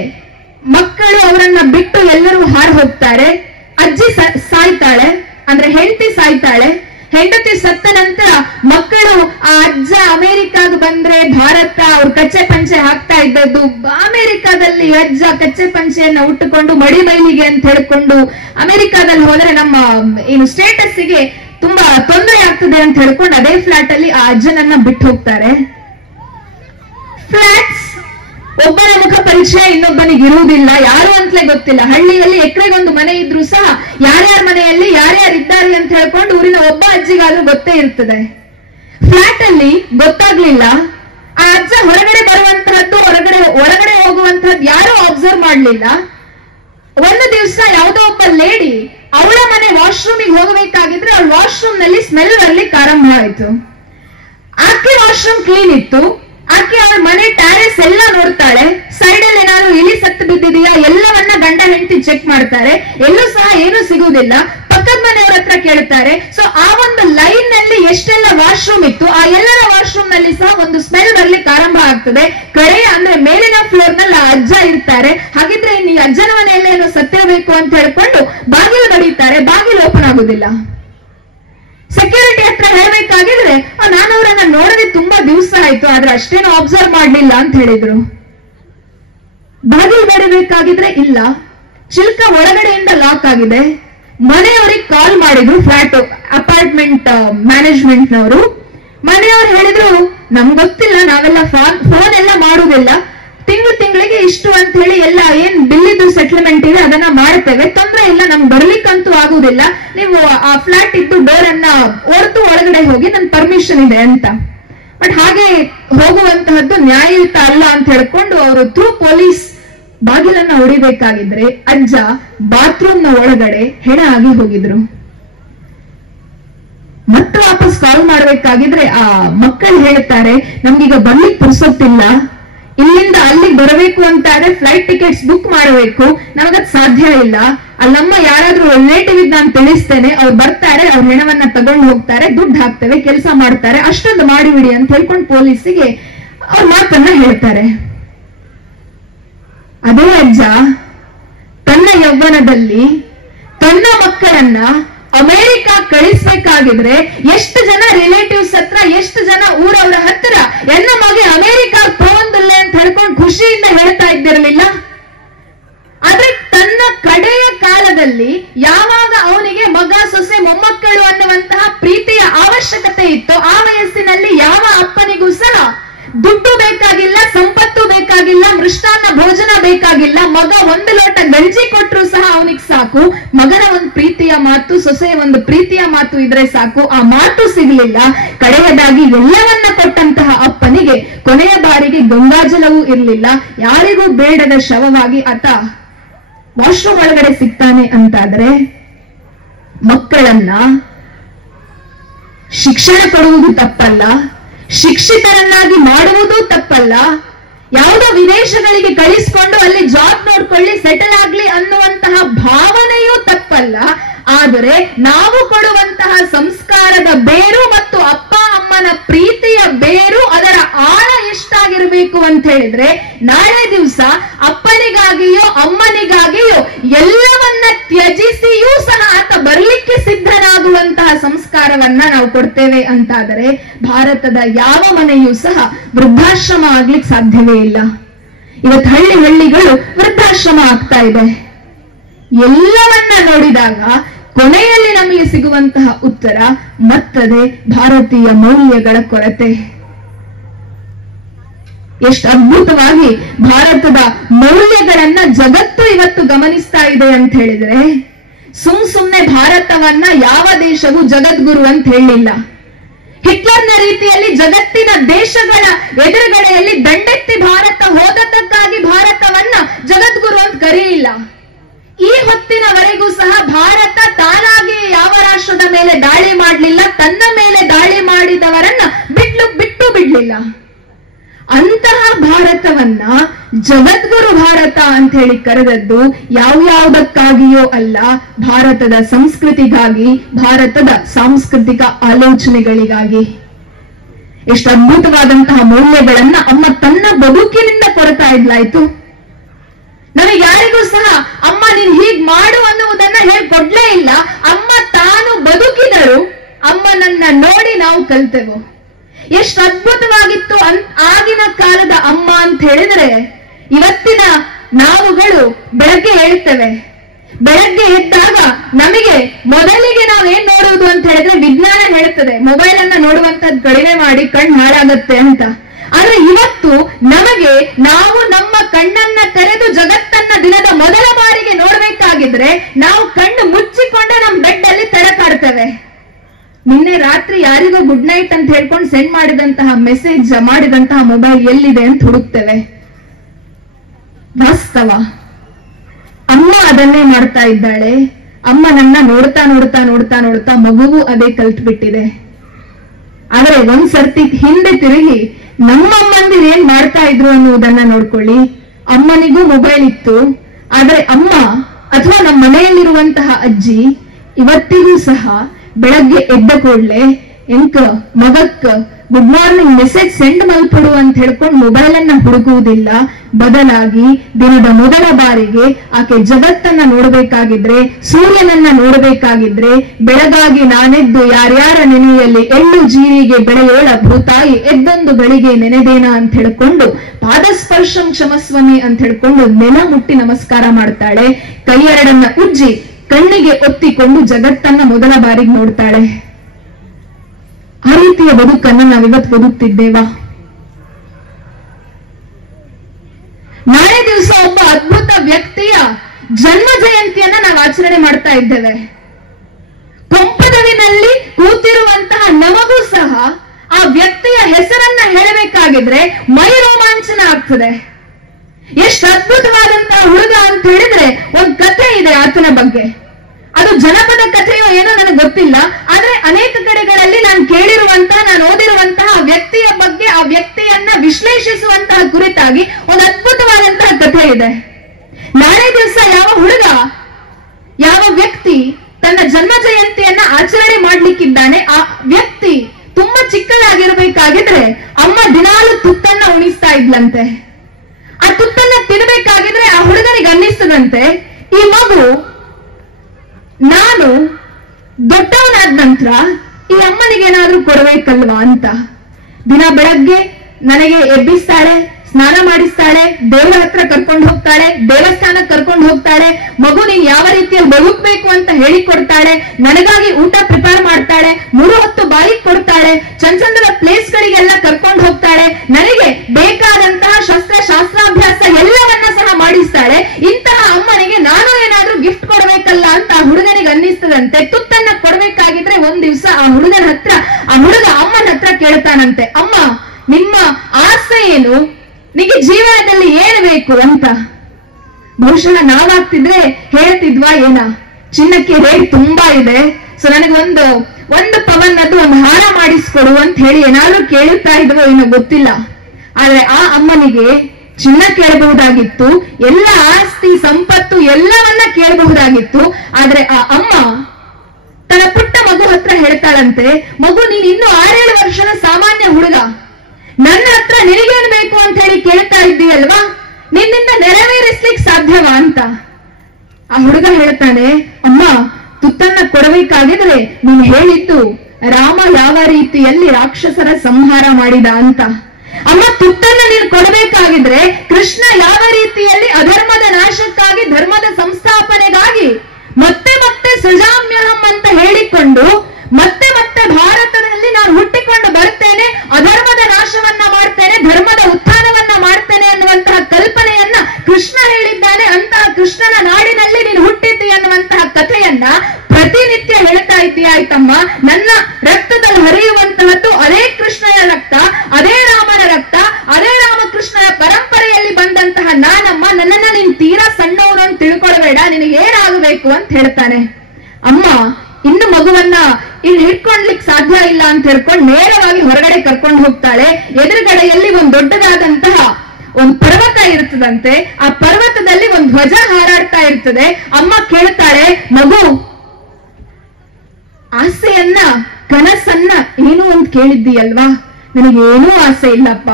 ಮಕ್ಕಳು ಅವರನ್ನ ಬಿಟ್ಟು ಎಲ್ಲರೂ ಹಾರು ಹೋಗ್ತಾರೆ. ಅಜ್ಜಿ ಸಾಯ್ತಾಳೆ, ಅಂದ್ರೆ ಹೆಂಡತಿ ಸಾಯ್ತಾಳೆ. ಹೆಂಡತಿ ಸತ್ತ ನಂತರ ಮಕ್ಕಳು ಆ ಅಜ್ಜ ಅಮೆರಿಕಾಗ ಬಂದ್ರೆ ಭಾರತ ಅವ್ರ ಕಚ್ಚೆ ಪಂಚೆ ಹಾಕ್ತಾ ಇದ್ದದ್ದು, ಅಮೆರಿಕಾದಲ್ಲಿ ಅಜ್ಜ ಕಚ್ಚೆ ಪಂಚೆಯನ್ನ ಉಟ್ಟುಕೊಂಡು ಮಡಿ ಮೈಲಿಗೆ ಅಂತ ಹೇಳ್ಕೊಂಡು ಅಮೆರಿಕಾದಲ್ಲಿ ಹೋದ್ರೆ ನಮ್ಮ ಏನು ಸ್ಟೇಟಸ್ಗೆ ತುಂಬಾ ತೊಂದರೆ ಆಗ್ತದೆ ಅಂತ ಹೇಳ್ಕೊಂಡು ಅದೇ ಫ್ಲಾಟ್ ಅಲ್ಲಿ ಆ ಅಜ್ಜನನ್ನ ಬಿಟ್ಟು ಹೋಗ್ತಾರೆ. ಫ್ಲಾಟ್ಸ್ ಒಬ್ಬನ ಮುಖ ಪರಿಚಯ ಇನ್ನೊಬ್ಬನಿಗೆ ಇರುವುದಿಲ್ಲ, ಯಾರು ಅಂತಲೇ ಗೊತ್ತಿಲ್ಲ. ಹಳ್ಳಿಯಲ್ಲಿ ಎಕರೆಗೊಂದು ಮನೆ ಇದ್ರೂ ಸಹ ಯಾರ್ಯಾರ ಮನೆಯಲ್ಲಿ ಯಾರ್ಯಾರಿದ್ದಾರೆ ಅಂತ ಹೇಳ್ಕೊಂಡು ಊರಿನ ಒಬ್ಬ ಅಜ್ಜಿಗಾದ್ರೂ ಗೊತ್ತೇ ಇರ್ತದೆ. ಫ್ಲಾಟ್ ಅಲ್ಲಿ ಗೊತ್ತಾಗ್ಲಿಲ್ಲ. ಆ ಅಜ್ಜ ಹೊರಗಡೆ ಬರುವಂತಹದ್ದು, ಒಳಗಡೆ ಹೋಗುವಂತಹದ್ದು ಯಾರು ಅಬ್ಸರ್ವ್ ಮಾಡ್ಲಿಲ್ಲ. ಒಂದು ದಿವಸ ಯಾವುದೋ ಒಬ್ಬ ಲೇಡಿ ಅವಳ ಮನೆ ವಾಶ್ರೂಮಿಗೆ ಹೋಗಬೇಕಾಗಿದ್ರೆ ಅವಳ ವಾಶ್ರೂಮ್ ನಲ್ಲಿ ಸ್ಮೆಲ್ ಬರ್ಲಿಕ್ಕೆ ಆರಂಭ ಆಯ್ತು. ಆಕೆ ವಾಶ್ರೂಮ್ ಕ್ಲೀನ್ ಇತ್ತು. ಆಕೆ ಅವಳ ಮನೆ ಟ್ಯಾರೆಸ್ ಎಲ್ಲ ನೋಡ್ತಾಳೆ. ಸೈಡ್ ಅಲ್ಲಿ ಏನಾದ್ರು ಇಲಿ ಸತ್ತು ಬಿದ್ದಿದೆಯಾ ಎಲ್ಲವನ್ನ ಗಂಡ ಹೆಂಡತಿ ಚೆಕ್ ಮಾಡ್ತಾರೆ. ಎಲ್ಲೂ ಸಹ ಏನು ಸಿಗುವುದಿಲ್ಲ. ಪಕ್ಕದ ಮನೆಯವ್ರ ಹತ್ರ ಕೇಳ್ತಾರೆ. ಸೊ ಆ ಒಂದು ಲೈನ್ ನಲ್ಲಿ ಎಷ್ಟೆಲ್ಲ ವಾಶ್ರೂಮ್ ಇತ್ತು, ಆ ಎಲ್ಲರ ವಾಶ್ರೂಮ್ ನಲ್ಲಿ ಸಹ ಒಂದು ಸ್ಮೆಲ್ ಬರ್ಲಿಕ್ಕೆ ಆರಂಭ ಆಗ್ತದೆ. ಕಡೆಯ ಅಂದ್ರೆ ಮೇಲಿನ ಫ್ಲೋರ್ ನಲ್ಲಿ ಆ ಅಜ್ಜ ಇರ್ತಾರೆ. ಹಾಗಿದ್ರೆ ಈ ಅಜ್ಜನ ಮನೆಯಲ್ಲ ಏನೋ ಸತ್ತಿರಬೇಕು ಅಂತ ಹೇಳ್ಕೊಂಡು ಬಾಗಿಲು ಬಡಿತಾರೆ. ಬಾಗಿಲು ಓಪನ್ ಆಗುದಿಲ್ಲ. ಸೆಕ್ಯೂರಿಟಿ ಹತ್ರ ಹೇಳ್ಬೇಕಾಗಿದ್ರೆ ನಾನು ಅವರನ್ನ ನೋಡದೆ ತುಂಬಾ ದಿವಸ ಆಯ್ತು, ಆದ್ರೆ ಅಷ್ಟೇನು ಅಬ್ಸರ್ವ್ ಮಾಡ್ಲಿಲ್ಲ ಅಂತ ಹೇಳಿದ್ರು. ಬಾಗಿಲು ಬಡಿಬೇಕಾಗಿದ್ರೆ ಇಲ್ಲ, ಚಿಲ್ಕ ಒಳಗಡೆಯಿಂದ ಲಾಕ್ ಆಗಿದೆ. ಮನೆಯವರಿಗೆ ಕಾಲ್ ಮಾಡಿದ್ರು, ಫ್ಲಾಟ್ ಅಪಾರ್ಟ್ಮೆಂಟ್ ಮ್ಯಾನೇಜ್ಮೆಂಟ್ನವರು. ಮನೆಯವರು ಹೇಳಿದ್ರು ನಮ್ಗೆ ಗೊತ್ತಿಲ್ಲ, ನಾವೆಲ್ಲ ಫೋನ್ ಎಲ್ಲ ಮಾಡುವುದಿಲ್ಲ, ತಿಂಗಳಿಗೆ ಇಷ್ಟು ಅಂತ ಹೇಳಿ ಎಲ್ಲ ಏನ್ ಬಿಲ್ಲಿದ್ದು ಸೆಟ್ಲ್ಮೆಂಟ್ ಇದೆ ಅದನ್ನ ಮಾಡ್ತೇವೆ, ತೊಂದ್ರೆ ಇಲ್ಲ, ನಮ್ಗೆ ಬರ್ಲಿಕ್ಕಂತೂ ಆಗುದಿಲ್ಲ, ನೀವು ಆ ಫ್ಲಾಟ್ ಇದ್ದು ಡೋರ್ ಅನ್ನ ಹೊರತು ಒಳಗಡೆ ಹೋಗಿ ನನ್ ಪರ್ಮಿಷನ್ ಇದೆ ಅಂತ. ಬಟ್ ಹಾಗೆ ಹೋಗುವಂತಹದ್ದು ನ್ಯಾಯಯುತ ಅಲ್ಲ ಅಂತ ಹೇಳ್ಕೊಂಡು ಅವರು ಥ್ರೂ ಪೊಲೀಸ್ ಬಾಗಿಲನ್ನ ಹೊಡಿಬೇಕಾಗಿದ್ರೆ ಅಜ್ಜ ಬಾತ್ರೂಮ್ ನ ಒಳಗಡೆ ಹೆಣ ಆಗಿ ಹೋಗಿದ್ರು. ಮತ್ತೆ ವಾಪಸ್ ಕಾಲ್ ಮಾಡ್ಬೇಕಾಗಿದ್ರೆ ಆ ಮಕ್ಕಳು ಹೇಳ್ತಾರೆ ನಮ್ಗೀಗ ಬರ್ಲಿಕ್ಕೆ ಪುರ್ಸೊತ್ತಿಲ್ಲ, ಇಲ್ಲಿಂದ ಅಲ್ಲಿಗೆ ಬರಬೇಕು ಅಂತಾದ್ರೆ ಫ್ಲೈಟ್ ಟಿಕೆಟ್ಸ್ ಬುಕ್ ಮಾಡಬೇಕು, ನಮಗದ್ ಸಾಧ್ಯ ಇಲ್ಲ. ಅಲ್ಲಮ್ಮ ಯಾರಾದ್ರೂ ರಿಲೇಟಿವ್ ಇದ್ ನಾನು ತಿಳಿಸ್ತೇನೆ, ಅವ್ರು ಬರ್ತಾರೆ, ಅವ್ರ ಹೆಣವನ್ನ ತಗೊಂಡು ಹೋಗ್ತಾರೆ, ದುಡ್ಡು ಹಾಕ್ತೇವೆ, ಕೆಲಸ ಮಾಡ್ತಾರೆ, ಅಷ್ಟೊಂದು ಮಾಡಿಬಿಡಿ ಅಂತ ಹೇಳ್ಕೊಂಡು ಪೊಲೀಸಿಗೆ ಅವ್ರ ಮಾತನ್ನ ಹೇಳ್ತಾರೆ. ಅದೇ ಅಜ್ಜ ತನ್ನ ಯೌವನದಲ್ಲಿ ತನ್ನ ಮಕ್ಕಳನ್ನ ಅಮೆರಿಕ ಕಳಿಸ್ಬೇಕಾಗಿದ್ರೆ ಎಷ್ಟು ಜನ ರಿಲೇಟಿವ್ಸ್ ಹತ್ರ, ಎಷ್ಟು ಜನ ಊರವರ ಹತ್ರ ಎನ್ನ ಮಗೆ ಅಮೆರಿಕ ಹೋಗಂದಿಲ್ಲ ಅಂತ ಹೇಳ್ಕೊಂಡು ಖುಷಿಯಿಂದ ಹೇಳ್ತಾ ಇದ್ದಿರಲಿಲ್ಲ. ಆದ್ರೆ ತನ್ನ ಕಡೆಯ ಕಾಲದಲ್ಲಿ ಯಾವಾಗ ಅವನಿಗೆ ಮಗ ಸೊಸೆ ಮೊಮ್ಮಕ್ಕಳು ಅನ್ನುವಂತಹ ಪ್ರೀತಿಯ ಅವಶ್ಯಕತೆ ಇತ್ತು, ಆ ವಯಸ್ಸಿನಲ್ಲಿ ಯಾವ ಅಪ್ಪನಿಗೂ ಸಹ ದುಡ್ಡು ಬೇಕಾಗಿಲ್ಲ, ಸಂಪತ್ತು ಬೇಕಾಗಿಲ್ಲ, ಮೃಷ್ಟಾನ್ನ ಭೋಜನ ಬೇಕಾಗಿಲ್ಲ, ಮಗ ಒಂದು ಲೋಟ ಗಂಜಿ ಕೊಟ್ಟರು ಸಹ ಅವನಿಗೆ ಸಾಕು, ಮಗನ ಒಂದು ಪ್ರೀತಿಯ ಮಾತು, ಸೊಸೆಯ ಒಂದು ಪ್ರೀತಿಯ ಮಾತು ಇದ್ರೆ ಸಾಕು. ಆ ಮಾತು ಸಿಗಲಿಲ್ಲ. ಕಡೆಯದಾಗಿ ಎಲ್ಲವನ್ನ ಕೊಟ್ಟಂತಹ ಅಪ್ಪನಿಗೆ ಕೊನೆಯ ಬಾರಿಗೆ ಗಂಗಾಜಲವೂ ಇರಲಿಲ್ಲ. ಯಾರಿಗೂ ಬೇಡದ ಶವವಾಗಿ ಆತ ವಾಶ್ರೂಮ್ ಒಳಗಡೆ ಸಿಗ್ತಾನೆ ಅಂತಾದ್ರೆ ಮಕ್ಕಳನ್ನ ಶಿಕ್ಷಣ ಕೊಡುವುದು ತಪ್ಪಲ್ಲ, ಶಿಕ್ಷಿತರನ್ನಾಗಿ ಮಾಡುವುದು ತಪ್ಪಲ್ಲ, ಯಾವುದೋ ವಿದೇಶಗಳಿಗೆ ಕಳಿಸಿಕೊಂಡು ಅಲ್ಲಿ ಜಾಬ್ ನೋಡ್ಕೊಳ್ಳಿ, ಸೆಟಲ್ ಆಗ್ಲಿ ಅನ್ನುವಂತಹ ಭಾವನೆಯೂ ತಪ್ಪಲ್ಲ. ಆದರೆ ನಾವು ಕೊಡುವಂತಹ ಸಂಸ್ಕಾರದ ಬೇರು ಮತ್ತು ಅಪ್ಪ ಅಮ್ಮನ ಪ್ರೀತಿಯ ಬೇರು, ಅದರ ಆಳ ಎಷ್ಟಾಗಿರ್ಬೇಕು ಅಂತ ಹೇಳಿದ್ರೆ ನಾಳೆ ದಿವಸ ಅಪ್ಪನಿಗಾಗಿಯೋ ಅಮ್ಮನಿಗಾಗಿಯೋ ಎಲ್ಲವನ್ನ ತ್ಯಜಿಸಿಯೂ ಸಹ ಆತ ಬರ್ಲಿಕ್ಕೆ ಸಿದ್ಧನಾಗುವಂತಹ ಸಂಸ್ಕಾರವನ್ನ ನಾವು ಕೊಡ್ತೇವೆ ಅಂತಾದರೆ ಭಾರತದ ಯಾವ ಮನೆಯೂ ಸಹ ವೃದ್ಧಾಶ್ರಮ ಆಗ್ಲಿಕ್ಕೆ ಸಾಧ್ಯವೇ ಇಲ್ಲ. ಇವತ್ತು ಹಳ್ಳಿಗಳು ವೃದ್ಧಾಶ್ರಮ ಆಗ್ತಾ ಇದೆ. ಎಲ್ಲವನ್ನ ನೋಡಿದಾಗ ಕೊನೆಯಲ್ಲಿ ನಮಗೆ ಸಿಗುವಂತಹ ಉತ್ತರ ಮತ್ತದೇ ಭಾರತೀಯ ಮೌಲ್ಯಗಳ ಕೊರತೆ. ಎಷ್ಟು ಅದ್ಭುತವಾಗಿ ಭಾರತದ ಮೌಲ್ಯಗಳನ್ನ ಜಗತ್ತು ಇವತ್ತು ಗಮನಿಸ್ತಾ ಇದೆ ಅಂತ ಹೇಳಿದ್ರೆ, ಸುಮ್ನೆ ಭಾರತವನ್ನ ಯಾವ ದೇಶವೂ ಜಗದ್ಗುರು ಅಂತ ಹೇಳಲಿಲ್ಲ. ಹಿಟ್ಲರ್ನ ರೀತಿಯಲ್ಲಿ ಜಗತ್ತಿನ ದೇಶಗಳ ಎದುರುಗಡೆಯಲ್ಲಿ ದಂಡೆತ್ತಿ ಭಾರತ ಹೋದದ್ದಕ್ಕಾಗಿ ಭಾರತವನ್ನ ಜಗದ್ಗುರು ಅಂತ ಕರೆಯಲಿಲ್ಲ. ಈ ಹೊತ್ತಿನವರೆಗೂ ಸಹ ಭಾರತ ತಾನಾಗಿ ಯಾವ ರಾಷ್ಟ್ರದ ಮೇಲೆ ದಾಳಿ ಮಾಡಲಿಲ್ಲ, ತನ್ನ ಮೇಲೆ ದಾಳಿ ಮಾಡಿದವರನ್ನ ಬಿಟ್ಟು ಬಿಡ್ಲಿಲ್ಲ. ಅಂತಹ ಭಾರತವನ್ನ ಜಗದ್ಗುರು ಭಾರತ ಅಂತ ಹೇಳಿ ಕರೆದದ್ದು ಯಾವ್ಯಾವುದಕ್ಕಾಗಿಯೋ ಅಲ್ಲ, ಭಾರತದ ಸಂಸ್ಕೃತಿಗಾಗಿ, ಭಾರತದ ಸಾಂಸ್ಕೃತಿಕ ಆಲೋಚನೆಗಳಿಗಾಗಿ. ಎಷ್ಟು ಅದ್ಭುತವಾದಂತಹ ಮೌಲ್ಯಗಳನ್ನ ಅಮ್ಮ ತನ್ನ ಬದುಕಿನಿಂದ ಕೊಡ್ತಾ ಇದ್ಲಾಯ್ತು. ನನಗೆ ಯಾರಿಗೂ ಸಹ ಅಮ್ಮ ನೀನ್ ಹೀಗ್ ಮಾಡು ಅನ್ನುವುದನ್ನ ಹೇಳ್ಕೊಡ್ಲೇ ಇಲ್ಲ. ಅಮ್ಮ ತಾನು ಬದುಕಿದರು, ಅಮ್ಮನನ್ನ ನೋಡಿ ನಾವು ಕಲ್ತೆವು. ಎಷ್ಟು ಅದ್ಭುತವಾಗಿತ್ತು ಆಗಿನ ಕಾಲದ ಅಮ್ಮ ಅಂತ ಹೇಳಿದ್ರೆ, ಇವತ್ತಿನ ನಾವುಗಳು ಬೆಳಗ್ಗೆ ಹೇಳ್ತೇವೆ, ಬೆಳಗ್ಗೆ ಎದ್ದಾಗ ನಮಗೆ ಮೊದಲಿಗೆ ನಾವೇನ್ ನೋಡುವುದು ಅಂತ ಹೇಳಿದ್ರೆ ವಿಜ್ಞಾನ ಹೇಳ್ತದೆ ಮೊಬೈಲ್ ಅನ್ನ ನೋಡುವಂತದ್ದು ಕಡಿಮೆ ಮಾಡಿ ಕಣ್ಣು ಹಾಳಾಗತ್ತೆ ಅಂತ. ಆದ್ರೆ ಇವತ್ತು ನಮಗೆ ನಾವು ನಮ್ಮ ಕಣ್ಣನ್ನ ತೆರೆದು ಜಗತ್ತನ್ನ ದಿನದ ಮೊದಲ ಬಾರಿಗೆ ನೋಡ್ಬೇಕಾಗಿದ್ರೆ ನಾವು ಕಣ್ಣು ಮುಚ್ಚಿಕೊಂಡೆ ನಮ್ ಬೆಡ್ ಅಲ್ಲಿ ತೆರಕಾಡ್ತೇವೆ. ನಿನ್ನೆ ರಾತ್ರಿ ಯಾರಿಗೋ ಗುಡ್ ನೈಟ್ ಅಂತ ಹೇಳ್ಕೊಂಡು ಸೆಂಡ್ ಮಾಡಿದಂತಹ ಮೆಸೇಜ್ ಮಾಡಿದಂತಹ ಮೊಬೈಲ್ ಎಲ್ಲಿದೆ ಅಂತ ಹುಡುಕ್ತೇವೆ. ವಾಸ್ತವ ಅಮ್ಮ ಅದನ್ನೇ ಮಾಡ್ತಾ ಇದ್ದಾಳೆ. ಅಮ್ಮನನ್ನ ನೋಡ್ತಾ ನೋಡ್ತಾ ನೋಡ್ತಾ ನೋಡ್ತಾ ಮಗುವು ಅದೇ ಕಲ್ತ್ಬಿಟ್ಟಿದೆ. ಆದ್ರೆ ಒಂದ್ಸರ್ತಿ ಹಿಂದೆ ತಿರುಗಿ ನಮ್ಮಮ್ಮಂದಿರು ಏನ್ ಮಾಡ್ತಾ ಇದ್ರು ಅನ್ನುವುದನ್ನ ನೋಡ್ಕೊಳ್ಳಿ. ಅಮ್ಮನಿಗೂ ಮೊಬೈಲ್ ಇತ್ತು, ಆದ್ರೆ ಅಮ್ಮ ಅಥವಾ ನಮ್ಮ ಮನೆಯಲ್ಲಿರುವಂತಹ ಅಜ್ಜಿ ಇವತ್ತಿಗೂ ಸಹ ಬೆಳಗ್ಗೆ ಎದ್ದ ಕೂಡಲೇ ಎಂಕ ಮಗಕ್ಕ ಗುಡ್ ಮಾರ್ನಿಂಗ್ ಮೆಸೇಜ್ ಸೆಂಡ್ ಮಲ್ಪಡು ಅಂತ ಹೇಳ್ಕೊಂಡು ಮೊಬೈಲ್ ಅನ್ನ ಹುಡುಕುವುದಿಲ್ಲ. ಬದಲಾಗಿ ದಿನದ ಮೊದಲ ಬಾರಿಗೆ ಆಕೆ ಜಗತ್ತನ್ನ ನೋಡಬೇಕಾಗಿದ್ರೆ, ಸೂರ್ಯನನ್ನ ನೋಡಬೇಕಾಗಿದ್ರೆ, ಬೆಳಗಾಗಿ ನಾನೆದ್ದು ಯಾರ್ಯಾರ ನೆನೆಯಲ್ಲಿ ಎಳ್ಳು ಜೀರಿಗೆ ಬೆಳೆಯೋಳ ಭೂತಾಯಿ ಎದ್ದೊಂದು ಗಳಿಗೆ ನೆನೆದೇನ ಅಂತ ಹೇಳ್ಕೊಂಡು ಪಾದಸ್ಪರ್ಶಂ ಕ್ಷಮಸ್ವಮಿ ಅಂತ ಹೇಳ್ಕೊಂಡು ನೆಲ ಮುಟ್ಟಿ ನಮಸ್ಕಾರ ಮಾಡ್ತಾಳೆ. ಕೈಯೆರಡನ್ನ ಉಜ್ಜಿ ಕಣ್ಣಿಗೆ ಒತ್ತಿಕೊಂಡು ಜಗತ್ತನ್ನ ಮೊದಲ ಬಾರಿಗೆ ನೋಡ್ತಾಳೆ. ಆ ರೀತಿಯ ಬದುಕನ್ನು ನಾವಿವತ್ತು ಬದುಕ್ತಿದ್ದೇವಾ? ನಾಳೆ ದಿವಸ ಒಬ್ಬ ಅದ್ಭುತ ವ್ಯಕ್ತಿಯ ಜನ್ಮ ಜಯಂತಿಯನ್ನ ನಾವು ಆಚರಣೆ ಮಾಡ್ತಾ ಇದ್ದೇವೆ. ಕೊಂಪದವಿನಲ್ಲಿ ಕೂತಿರುವಂತಹ ನಮಗೂ ಸಹ ಆ ವ್ಯಕ್ತಿಯ ಹೆಸರನ್ನ ಹೇಳಬೇಕಾಗಿದ್ರೆ ಮೈ ರೋಮಾಂಚನ ಆಗ್ತದೆ. ಎಷ್ಟು ಅದ್ಭುತವಾದಂತಹ ಹುಡುಗ ಅಂತ ಹೇಳಿದ್ರೆ ಒಂದ್ ಕಥೆ ಇದೆ ಆತನ ಬಗ್ಗೆ. ಅದು ಜನಪದ ಕಥೆಯೋ ಏನೋ ನನಗೆ ಗೊತ್ತಿಲ್ಲ, ಆದ್ರೆ ಅನೇಕ ಕಡೆಗಳಲ್ಲಿ ನಾನು ಕೇಳಿರುವಂತಹ, ನಾನು ಓದಿರುವಂತಹ ವ್ಯಕ್ತಿಯ ಬಗ್ಗೆ, ಆ ವ್ಯಕ್ತಿಯನ್ನ ವಿಶ್ಲೇಷಿಸುವಂತಹ ಕುರಿತಾಗಿ ಒಂದು ಅದ್ಭುತವಾದಂತಹ ಕಥೆ ಇದೆ. ನಾಳೆ ದಿವಸ ಯಾವ ಹುಡುಗ, ಯಾವ ವ್ಯಕ್ತಿ ತನ್ನ ಜನ್ಮ ಜಯಂತಿಯನ್ನ ಆಚರಣೆ ಮಾಡ್ಲಿಕ್ಕಿದ್ದಾನೆ, ಆ ವ್ಯಕ್ತಿ ತುಂಬಾ ಚಿಕ್ಕದಾಗಿರ್ಬೇಕಾಗಿದ್ರೆ ಅಮ್ಮ ದಿನಾಲು ತುತ್ತನ್ನ ಉಣಿಸ್ತಾ ಇದ್ಲಂತೆ. ಆ ತುತ್ತನ್ನ ತಿನ್ಬೇಕಾಗಿದ್ರೆ ಆ ಹುಡುಗನಿಗೆ ಅನ್ನಿಸ್ತದಂತೆ, ಈ ಮಗು ನಾನು ದೊಡ್ಡವನಾದ ನಂತರ ಈ ಅಮ್ಮನಿಗೆ ಏನಾದ್ರೂ ಕೊಡಬೇಕಲ್ವಾ ಅಂತ. ದಿನ ಬೆಳಗ್ಗೆ ನನಗೆ ಎಬ್ಬಿಸ್ತಾಳೆ, ಸ್ನಾನ ಮಾಡಿಸ್ತಾಳೆ, ದೇವರ ಹತ್ರ ಕರ್ಕೊಂಡು ಹೋಗ್ತಾಳೆ, ದೇವಸ್ಥಾನಕ್ಕೆ ಕರ್ಕೊಂಡು ಹೋಗ್ತಾಳೆ, ಮಗು ನೀನ್ ಯಾವ ರೀತಿಯಲ್ಲಿ ಬದುಕಬೇಕು ಅಂತ ಹೇಳಿಕೊಡ್ತಾಳೆ, ನನಗಾಗಿ ಊಟ ಪ್ರಿಪೇರ್ ಮಾಡ್ತಾಳೆ, 3 ಹೊತ್ತು ಬಾಯಿಗೆ ಕೊಡ್ತಾಳೆ, ಚಂದದ ಪ್ಲೇಸ್ ಗಳಿಗೆಲ್ಲ ಕರ್ಕೊಂಡು ಹೋಗ್ತಾಳೆ, ನನಗೆ ಬೇಕಾದಂತಹ ಶಾಸ್ತ್ರಾಭ್ಯಾಸ ಎಲ್ಲವನ್ನ ಸಹ ಮಾಡಿಸ್ತಾಳೆ. ಇಂತಹ ಅಮ್ಮನಿಗೆ ನಾನು ಏನಾದ್ರೂ ಗಿಫ್ಟ್ ಕೊಡ್ಬೇಕಲ್ಲ ಅಂತ ಆ ಹುಡುಗನಿಗೆ ಅನ್ನಿಸ್ತದಂತೆ. ತುತ್ತನ್ನ ಕೊಡ್ಬೇಕಾಗಿದ್ರೆ ಒಂದ್ ದಿವ್ಸ ಆ ಹುಡುಗ ಅಮ್ಮನ ಹತ್ರ ಕೇಳ್ತಾನಂತೆ, ಅಮ್ಮ ನಿಮ್ಮ ಆಸೆ ಏನು, ನಿಮಗೆ ಜೀವನದಲ್ಲಿ ಏನ್ ಬೇಕು ಅಂತ. ಬಹುಶಃ ನಾವಾಗ್ತಿದ್ರೆ ಹೇಳ್ತಿದ್ವಾ ಏನ, ಚಿನ್ನಕ್ಕೆ ರೇಟ್ ತುಂಬಾ ಇದೆ, ಸೊ ನನಗೆ ಒಂದು ಪವನ್ ಅದು ಒಂದು ಹಾರ ಮಾಡಿಸ್ಕೊಡು ಅಂತ ಹೇಳಿ ಏನಾದ್ರೂ ಕೇಳುತ್ತಾ ಇದ್ವೋ ಏನೋ ಗೊತ್ತಿಲ್ಲ. ಆದ್ರೆ ಆ ಅಮ್ಮನಿಗೆ ಚಿನ್ನ ಕೇಳಬಹುದಾಗಿತ್ತು, ಎಲ್ಲ ಆಸ್ತಿ ಸಂಪತ್ತು ಎಲ್ಲವನ್ನ ಕೇಳಬಹುದಾಗಿತ್ತು. ಆದ್ರೆ ಆ ಅಮ್ಮ ತನ್ನ ಪುಟ್ಟ ಮಗು ಹತ್ರ ಹೇಳ್ತಾಳಂತೆ, ಮಗು ನೀನ್ ಇನ್ನು 6-7 ವರ್ಷದ ಸಾಮಾನ್ಯ ಹುಡುಗ, ನನ್ನ ಹತ್ರ ನಿನಗೇನ್ ಬೇಕು ಅಂತ ಹೇಳಿ ಕೇಳ್ತಾ ಇದ್ದೀಯಲ್ವಾ, ನಿನ್ನಿಂದ ನೆರವೇರಿಸ್ಲಿಕ್ಕೆ ಸಾಧ್ಯವಾ ಅಂತ. ಆ ಹುಡುಗ ಹೇಳ್ತಾನೆ, ಅಮ್ಮ ತುತ್ತನ್ನ ಕೊಡಬೇಕಾಗಿದ್ರೆ ನೀನು ಹೇಳಿದ್ದು ರಾಮ ಯಾವ ರೀತಿಯಲ್ಲಿ ರಾಕ್ಷಸರ ಸಂಹಾರ ಮಾಡಿದ ಅಂತ. ಅಮ್ಮ ತುತ್ತನ್ನ ನೀನು ಕೊಡಬೇಕಾಗಿದ್ರೆ ಕೃಷ್ಣ ಯಾವ ರೀತಿಯಲ್ಲಿ ಅಧರ್ಮದ ನಾಶಕ್ಕಾಗಿ, ಧರ್ಮದ ಸಂಸ್ಥಾಪನೆಗಾಗಿ ಮತ್ತೆ ಮತ್ತೆ ಸೃಜಾಮ್ಯಹಂ ಅಂತ ಹೇಳಿಕೊಂಡು ಮತ್ತೆ ಮತ್ತೆ ಭಾರತದಲ್ಲಿ ನಾನು ಹುಟ್ಟಿಕೊಂಡು ಬರ್ತೇನೆ, ಅಧರ್ಮದ ನಾಶವನ್ನ ಮಾಡ್ತೇನೆ, ಧರ್ಮದ ಉತ್ಥಾನವನ್ನ ಮಾಡ್ತೇನೆ ಅನ್ನುವಂತಹ ಕಲ್ಪನೆಯನ್ನ ಕೃಷ್ಣ ಹೇಳಿದ್ದಾನೆ. ಅಂತಹ ಕೃಷ್ಣನ ನಾಡಿನಲ್ಲಿ ನೀನು ಹುಟ್ಟಿದ್ದಿ ಅನ್ನುವಂತಹ ಕಥೆಯನ್ನ ಪ್ರತಿನಿತ್ಯ ಹೇಳ್ತಾ ಇದ್ದೀಯ ಆಯ್ತಮ್ಮ. ನನ್ನ ರಕ್ತದಲ್ಲಿ ಹರಿಯುವಂತಹದ್ದು ಅದೇ ಕೃಷ್ಣನ ರಕ್ತ, ಅದೇ ರಾಮನ ರಕ್ತ, ಅದೇ ರಾಮಕೃಷ್ಣನ ಪರಂಪರೆಯಲ್ಲಿ ಬಂದಂತಹ ನಾನಮ್ಮ. ನನ್ನನ್ನ ನೀನ್ ತೀರಾ ಸಣ್ಣವನು ಅಂತ ತಿಳ್ಕೊಳ್ಬೇಡ, ನಿನಗೆ ಏನಾಗಬೇಕು ಅಂತ ಹೇಳ್ತಾನೆ. ಅಮ್ಮ ಇನ್ನು ಮಗುವನ್ನ ಇಲ್ಲಿ ಹಿಡ್ಕೊಂಡ್ಲಿಕ್ಕೆ ಸಾಧ್ಯ ಇಲ್ಲ ಅಂತ ಹೇಳ್ಕೊಂಡು ನೇರವಾಗಿ ಹೊರಗಡೆ ಕರ್ಕೊಂಡು ಹೋಗ್ತಾಳೆ. ಎದುರುಗಡೆಯಲ್ಲಿ ಒಂದು ದೊಡ್ಡದಾದಂತಹ ಒಂದು ಪರ್ವತ ಇರ್ತದಂತೆ. ಆ ಪರ್ವತದಲ್ಲಿ ಒಂದು ಧ್ವಜ ಹಾರಾಡ್ತಾ ಇರ್ತದೆ. ಅಮ್ಮ ಕೇಳ್ತಾಳೆ, ಮಗು ಆಸೆಯನ್ನ ಕನಸನ್ನ ಏನು ಅಂತ ಕೇಳಿದ್ದೀಯಲ್ವಾ? ನನಗೇನೂ ಆಸೆ ಇಲ್ಲಪ್ಪ.